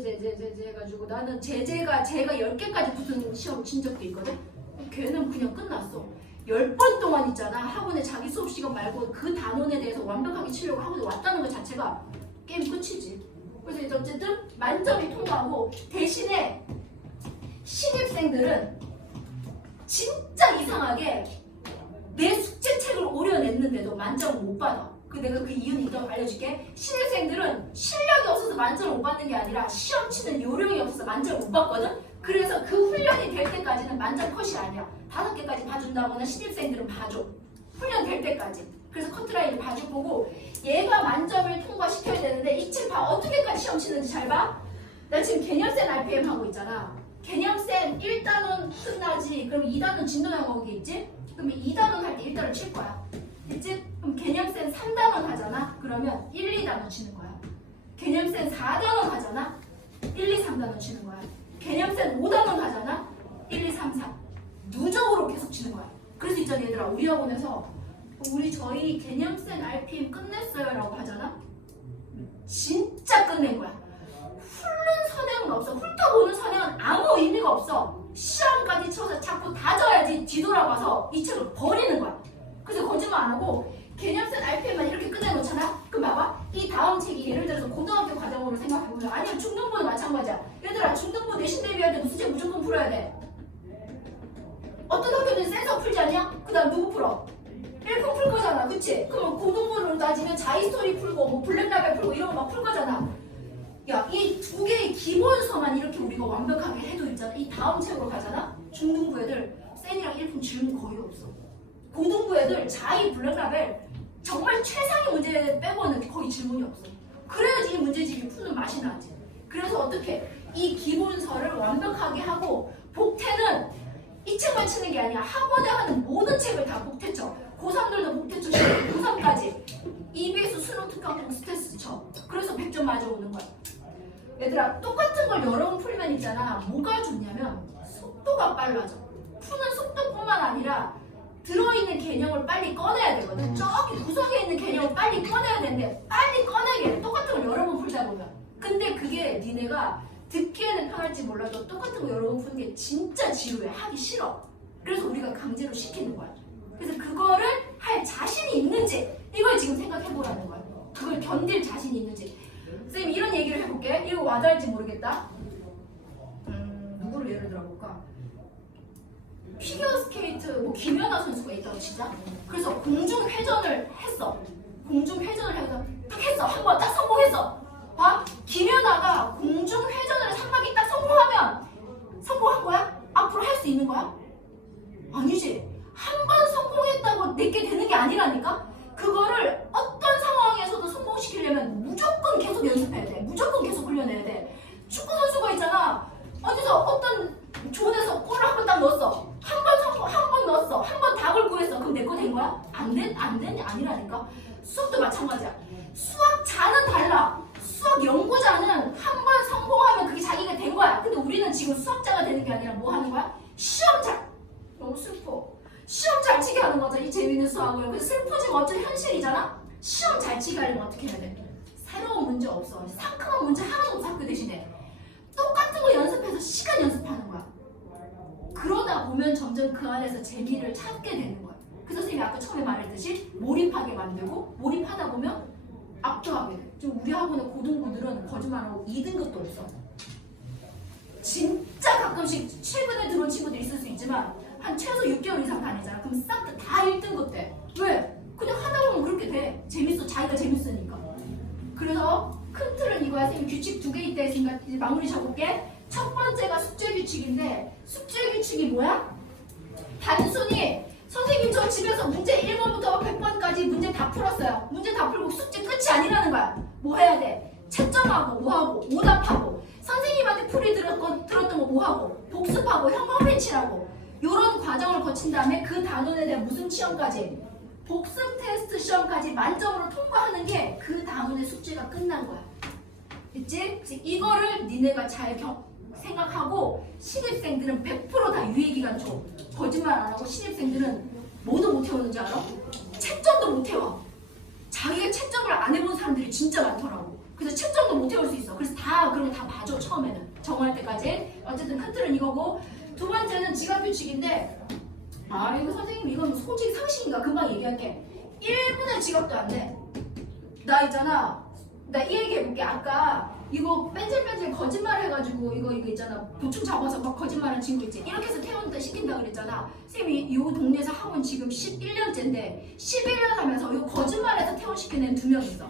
해가지고 나는 제가 10개까지 붙은 시험 친 적도 있거든? 걔는 그냥 끝났어. 10번 동안 있잖아. 학원에 자기 수업 시간 말고 그 단원에 대해서 완벽하게 치려고 학원에 왔다는 것 자체가 게임 끝이지. 그래서 이제 어쨌든 만점이 통과하고 대신에 신입생들은 진짜 이상하게 내 숙제책을 오려냈는데도 만점을 못 받아. 내가 그 이유는 이따 알려줄게. 신입생들은 실력이 없어서 만점을 못 받는 게 아니라 시험 치는 요령이 없어서 만점을 못 받거든? 그래서 그 훈련이 될 때까지는 만점 컷이 아니야. 5개까지 봐준다거나 신입생들은 봐줘. 훈련 될 때까지. 그래서 커트라인을 봐줄 거고 얘가 만점을 통과시켜야 되는데 이 책 봐. 어떻게까지 시험 치는지 잘 봐. 나 지금 개념센 RPM 하고 있잖아. 개념센 1단원 끝나지. 그럼 2단원 진도 나오겠지? 그러면 2단원 할 때 1단원 칠 거야. 됐지? 그럼 개념센 3단원 하잖아? 그러면 1, 2단원 치는 거야. 개념센 4단원 하잖아? 1, 2, 3단원 치는 거야. 개념센 5단원 하잖아? 1, 2, 3, 4. 누적으로 계속 치는 거야. 그래서 있잖아 얘들아. 우리 학원에서 저희 개념센 RPM 끝냈어요 라고 하잖아? 진짜 끝낸 거야. 훑는 선행은 없어. 훑어보는 선행은 아무 의미가 없어. 시험까지 쳐서 자꾸 다져야지 뒤돌아봐서 이 책을 버리는 거야. 그래서 거짓말 안 하고 개념센 RPM만 이렇게 끝내놓잖아? 그럼 봐봐. 이 다음 책이 예를 들어서 고등학교 과정으로 생각해보면 아니면 중등부도 마찬가지야. 얘들아 중등부 내신 대비할 때 무슨 책 무조건 풀어야 돼. 어떤 학교는 센서 풀지 않냐? 그 다음 누구 풀어? 1품 풀 거잖아. 그치? 그럼 고등부로 따지면 자이스토리 풀고 뭐 블랙라벨 풀고 이런 거 막 풀 거잖아. 야, 이 두 개의 기본서만 이렇게 우리가 완벽하게 해도 있잖아. 이 다음 책으로 가잖아? 중등부 애들 센이랑 1품 질문 거의 없어. 고등부 애들 자이 블랙라벨 정말 최상의 문제 빼고는 거의 질문이 없어. 그래야지 이 문제집이 푸는 맛이 나지. 그래서 어떻게 이 기본서를 완벽하게 하고 복태는 이 책만 치는 게 아니야. 학원에 하는 모든 책을 다 복태 쳐. 고3들도 복태 쳐. 고3까지 EBS 수능 특강 복수 테스트 쳐. 그래서 100점 맞아오는 거야. 얘들아 똑같은 걸 여러 번 풀면 있잖아. 뭐가 좋냐면 속도가 빨라져. 푸는 속도뿐만 아니라 들어있는 개념을 빨리 꺼내야 되거든. 저기 구석에 있는 개념을 빨리 꺼내야 되는데 빨리 꺼내게 해. 똑같은 걸 여러 번 풀다 보면. 근데 그게 니네가 듣기에는 편할지 몰라도 똑같은 거 여러 번 푸는 게 진짜 지루해. 하기 싫어. 그래서 우리가 강제로 시키는 거야. 그래서 그거를 할 자신이 있는지 이걸 지금 생각해보라는 거야. 그걸 견딜 자신이 있는지. 선생님 이런 얘기를 해볼게. 이거 와닿을지 모르겠다. 누구를 예를 들어볼까? 피겨스케이트 뭐 김연아 선수가 있다고 치자. 그래서 공중회전을 했어. 공중회전을 해서 딱 했어. 한 번 딱 성공했어. 봐? 김연아가 공중회전을 3바퀴 딱 성공하면 성공한 거야? 앞으로 할 수 있는 거야? 아니지. 한 번 성공했다고 내게 되는 게 아니라니까? 그거를 어떤 상황에서도 성공시키려면 무조건 계속 연습해야 돼. 무조건 계속 훈련해야 돼. 축구 선수가 있잖아. 어디서 어떤 존에서 골을 한 번 딱 넣었어. 한 번 넣었어. 한 번 답을 구했어. 그럼 내 거 된 거야? 안 된? 아니라니까. 수학도 마찬가지야. 수학자는 달라. 수학 연구자는 한 번 성공하면 그게 자기가 된 거야. 근데 우리는 지금 수학자가 되는 게 아니라 뭐 하는 거야? 시험 잘. 너무 슬퍼. 시험 잘 치게 하는 거죠. 이 재밌는 수학을. 그래서 슬프지만 어차피 현실이잖아. 시험 잘 치게 하려면 어떻게 해야 돼? 새로운 문제 없어. 상큼한 문제 하나도 없어. 학교 대신에. 똑같은 거 연습해서 시간 연습하는 거야. 그러다 보면 점점 그 안에서 재미를 찾게 되는 거야. 그래서 선생님이 아까 처음에 말했듯이 몰입하게 만들고 몰입하다 보면 압도하게 돼. 지금 우리 학원의 고등부들은 거짓말하고 2등급도 없어. 진짜 가끔씩 최근에 들어온 친구들 있을 수 있지만 한 최소 6개월 이상 다니잖아. 그럼 싹 다 1등급 돼. 왜? 그냥 하다 보면 그렇게 돼. 재밌어. 자기가 재밌으니까. 그래서 큰 틀은 이거야. 선생님 규칙 2개 있다 했으니까 이제 마무리 잡을게. 첫 번째가 숙제 규칙인데 숙제 규칙이 뭐야? 단순히 선생님 저 집에서 문제 1번부터 100번까지 문제 다 풀었어요. 문제 다 풀고 숙제 끝이 아니라는 거야. 뭐 해야 돼? 채점하고 뭐하고 오답하고 선생님한테 풀이 들었던 거 뭐하고 복습하고 형광 펜칠하고 이런 과정을 거친 다음에 그 단원에 대한 무슨 시험까지 복습 테스트 시험까지 만점으로 통과하는 게 그 단원의 숙제가 끝난 거야. 됐지? 그래서 이거를 니네가 잘 생각하고 신입생들은 100% 다 유예기간 줘. 거짓말 안 하고 신입생들은 뭐도 못 해오는 줄 알아? 채점도 못 해와. 자기가 채점을 안 해본 사람들이 진짜 많더라고. 그래서 채점도 못 해올 수 있어. 그래서 다 그런 거 다 봐줘 처음에는. 정할 때까지. 어쨌든 큰 틀은 이거고 두 번째는 지각 규칙인데 이거 선생님 이건 솔직히 상식인가? 금방 얘기할게. 1분의 지각도 안 돼. 나 있잖아. 나 이 얘기 해볼게. 아까 이거 뺀질뺀질 거짓말 해가지고 이거 있잖아. 보충 잡아서 막 거짓말한 친구 있지. 이렇게 해서 태운다 시킨다 그랬잖아. 선생님이 이 동네에서 학원 지금 11년째인데 11년 하면서 이 거짓말해서 퇴원시킨 애는 2명 있어.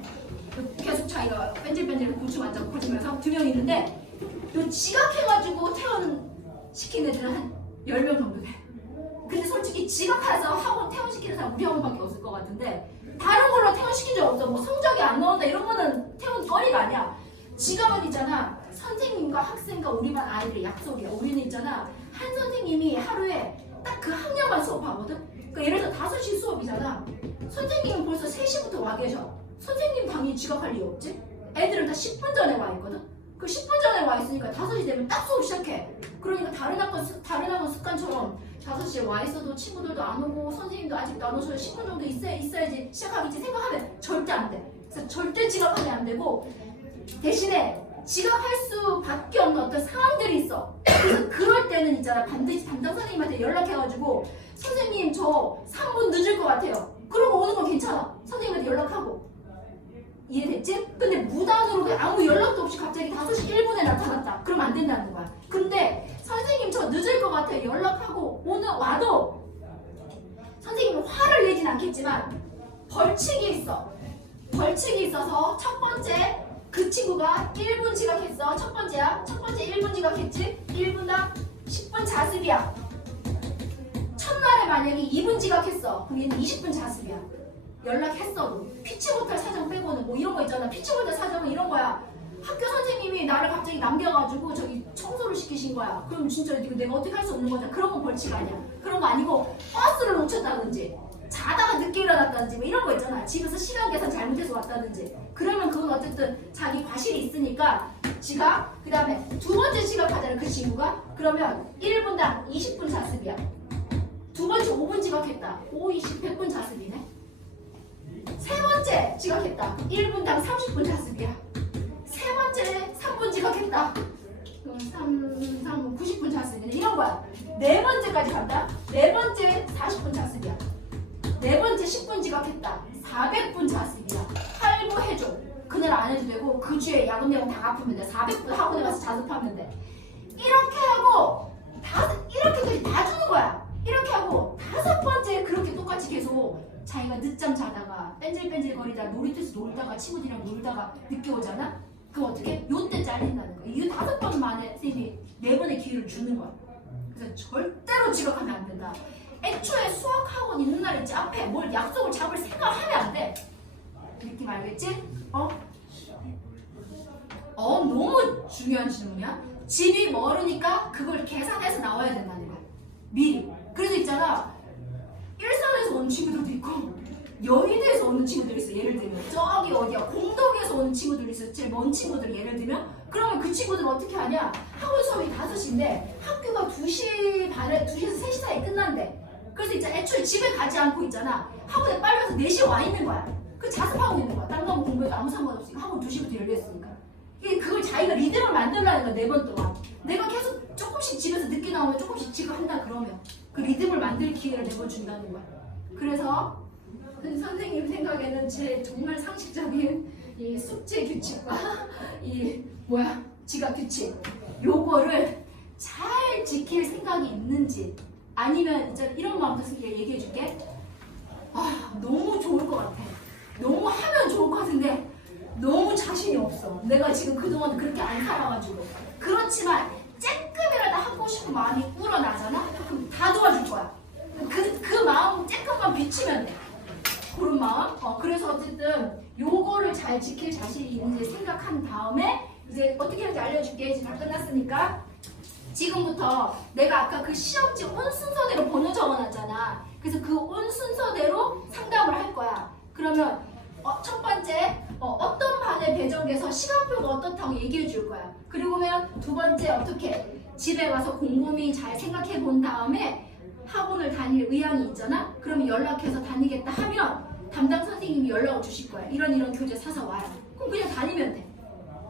계속 자기가 뺀질뺀질 보충 안 잡고 거짓말해서 2명 있는데 요 지각해가지고 퇴원시킨 애들은 한 10명 정도 돼. 근데 솔직히 지각해서 학원 퇴원시키는 사람 우리 학원밖에 없을 것 같은데 다른 걸로 퇴원시킨 적 없어. 뭐 성적이 안 나온다 이런 거는 퇴원 거리가 아니야. 지각은 있잖아. 선생님과 학생과 우리 반 아이들의 약속이야. 우리는 있잖아. 한 선생님이 하루에 딱 그 학년만 수업하거든. 그러니까 예를 들어 5시 수업이잖아. 선생님은 벌써 3시부터 와 계셔. 선생님 당연히 지각할 이유 없지? 애들은 다 10분 전에 와 있거든. 그 10분 전에 와 있으니까 5시 되면 딱 수업 시작해. 그러니까 다른 학원 습관처럼 5시에 와 있어도 친구들도 안 오고 선생님도 아직도 안 오셔서 10분 정도 있어야지 시작하겠지 생각하면 절대 안 돼. 그래서 절대 지각하면 안 되고 대신에 지각할 수밖에 없는 어떤 상황들이 있어. 그래서 그럴 때는 있잖아. 반드시 담당 선생님한테 연락해가지고 선생님 저 3분 늦을 것 같아요. 그러고 오는 건 괜찮아. 선생님한테 연락하고. 이해됐지? 근데 무단으로 그냥 아무 연락도 없이 갑자기 5시 1분에 나타났다. 그럼 안 된다는 거야. 근데 선생님 저 늦을 것 같아요. 연락하고 와도 선생님은 화를 내진 않겠지만 벌칙이 있어. 벌칙이 있어서 첫 번째 그 친구가 1분 지각했어. 첫 번째야. 첫 번째 1분 지각했지? 1분당 10분 자습이야. 첫날에 만약에 2분 지각했어. 그럼 얘는 20분 자습이야. 연락했어도 피치 못할 사정 빼고는 뭐 이런 거 있잖아. 피치 못할 사정은 이런 거야. 학교 선생님이 나를 갑자기 남겨가지고 저기 청소를 시키신 거야. 그럼 진짜 이거 내가 어떻게 할 수 없는 거잖아. 그런 건 벌칙 아니야. 그런 거 아니고 버스를 놓쳤다든지 자다가 늦게 일어났다든지 뭐 이런 거 있잖아. 집에서 시간 계산 잘못해서 왔다든지 그러면 그건 어쨌든 자기 과실이 있으니까 지각. 그 다음에 두 번째 지각하잖아 그 친구가. 그러면 1분당 20분 자습이야. 두 번째 5분 지각했다. 5, 20, 100분 자습이네. 세 번째 지각했다. 1분당 30분 자습이야. 세 번째 3분 지각했다. 90분 자습이네. 이런 거야. 네 번째까지 간다. 네 번째 40분 자습이야. 네 번째 10분 지각했다. 400분 자습이야. 할부해줘. 그날 안 해도 되고 그 주에 야금야금 다 갚으면 돼. 400분 학원에 가서 자습하면 돼. 이렇게 하고 이렇게까지 다 주는 거야. 이렇게 하고 5번째 그렇게 똑같이 계속 자기가 늦잠 자다가 뺀질뺀질거리다 놀이터에서 놀다가 친구들이랑 놀다가 늦게 오잖아? 그럼 어떻게? 요때 잘린다는 거야. 이 5번 만에 선생님이 4번의 기회를 주는 거야. 그래서 절대로 지각하면 안 된다. 애초에 수학학원 있는 날 있지 앞에 뭘 약속을 잡을 생각을 하면 안 돼. 느낌 알겠지? 너무 중요한 질문이야. 집이 멀으니까 그걸 계산해서 나와야 된다는 거야. 미리. 그래도 있잖아. 일산에서 오는 친구들도 있고 여의도에서 오는 친구들이 있어. 예를 들면 저기 어디야 공덕에서 오는 친구들이 있어. 제일 먼 친구들 예를 들면 그러면 그 친구들은 어떻게 하냐. 학원 수업이 5시인데 학교가 2시 반에 2시에서 3시 사이에 끝난대. 그래서 이제 애초에 집에 가지 않고 있잖아. 학원에 빨리 와서 4시에 와 있는 거야. 그 자습하고 있는 거야. 딴 거 공부해도 아무 상관없이 학원 2시부터 열렸으니까. 그걸 자기가 리듬을 만들라는 거야. 4번 동안. 내가 계속 조금씩 집에서 늦게 나오면 조금씩 지각한다 그러면 그 리듬을 만들 기회를 4번 준다는 거야. 그래서 선생님 생각에는 제 정말 상식적인 이 숙제 규칙과 이 지각 규칙 요거를 잘 지킬 생각이 있는지 아니면 이제 이런 마음도 얘기해 줄게. 너무 좋을 것 같아. 너무 하면 좋을 것 같은데 너무 자신이 없어. 내가 지금 그동안 그렇게 안 살아가지고. 그렇지만 쬐끔이라도 하고 싶은 마음이 우러나잖아? 그럼 다 도와줄 거야. 그 마음 쬐끔만 비치면 돼. 그런 마음? 그래서 어쨌든 요거를 잘 지킬 자신이 있는지 생각한 다음에 이제 어떻게 하는지 알려줄게. 이제 다 끝났으니까. 지금부터 내가 아까 그 시험지 온 순서대로 번호 적어놨잖아. 그래서 그 온 순서대로 상담을 할 거야. 그러면 첫 번째 어떤 반에 배정돼서 시간표가 어떻다고 얘기해 줄 거야. 그리고면 두 번째 어떻게 집에 가서 곰곰이 잘 생각해 본 다음에 학원을 다닐 의향이 있잖아. 그러면 연락해서 다니겠다 하면 담당 선생님이 연락을 주실 거야. 이런 교재 사서 와라. 그럼 그냥 다니면 돼.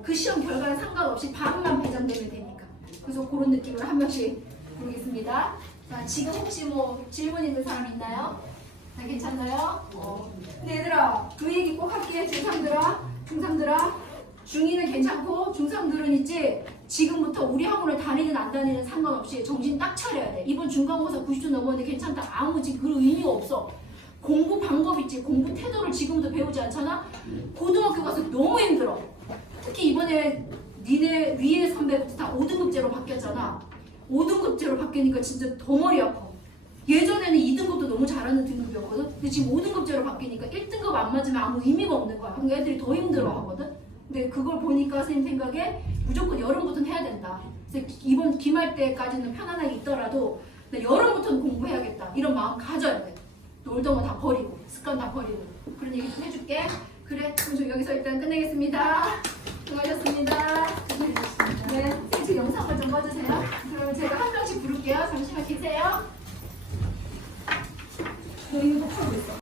그 시험 결과는 상관없이 반만 배정되면 되니까. 그래서 그런 느낌으로 한 명씩 부르겠습니다. 자, 지금 혹시 뭐 질문 있는 사람 있나요? 다 괜찮나요? 근데 얘들아 그 얘기 꼭 할게. 중3들아 중2는 괜찮고 중3들은 있지 지금부터 우리 학원을 다니든 안 다니든 상관없이 정신 딱 차려야 돼. 이번 중간고사 90점 넘었는데 괜찮다. 아무 지금 그런 의미가 없어. 공부 방법 있지. 공부 태도를 지금부터 배우지 않잖아. 고등학교 가서 너무 힘들어. 특히 이번에 니네 위에 선배부터 다 5등급제로 바뀌었잖아. 5등급제로 바뀌니까 진짜 더 머리 아파. 예전에는 2등급도 너무 잘하는 등급이었거든. 근데 지금 5등급제로 바뀌니까 1등급 안 맞으면 아무 의미가 없는 거야. 그럼 애들이 더 힘들어 하거든. 근데 그걸 보니까 선생님 생각에 무조건 여름부터는 해야 된다. 그래서 이번 기말 때까지는 편안하게 있더라도 여름부터는 공부해야겠다. 이런 마음 가져야 돼. 놀던 거 다 버리고 습관 다 버리고. 그런 얘기 좀 해줄게. 그래, 그럼 저 여기서 일단 끝내겠습니다. 수고하셨습니다. 네, 선생님 저 영상을 좀 꺼주세요. 그러면 제가 한 명씩 부를게요. 잠시만 계세요. 너 이거 하고 있어.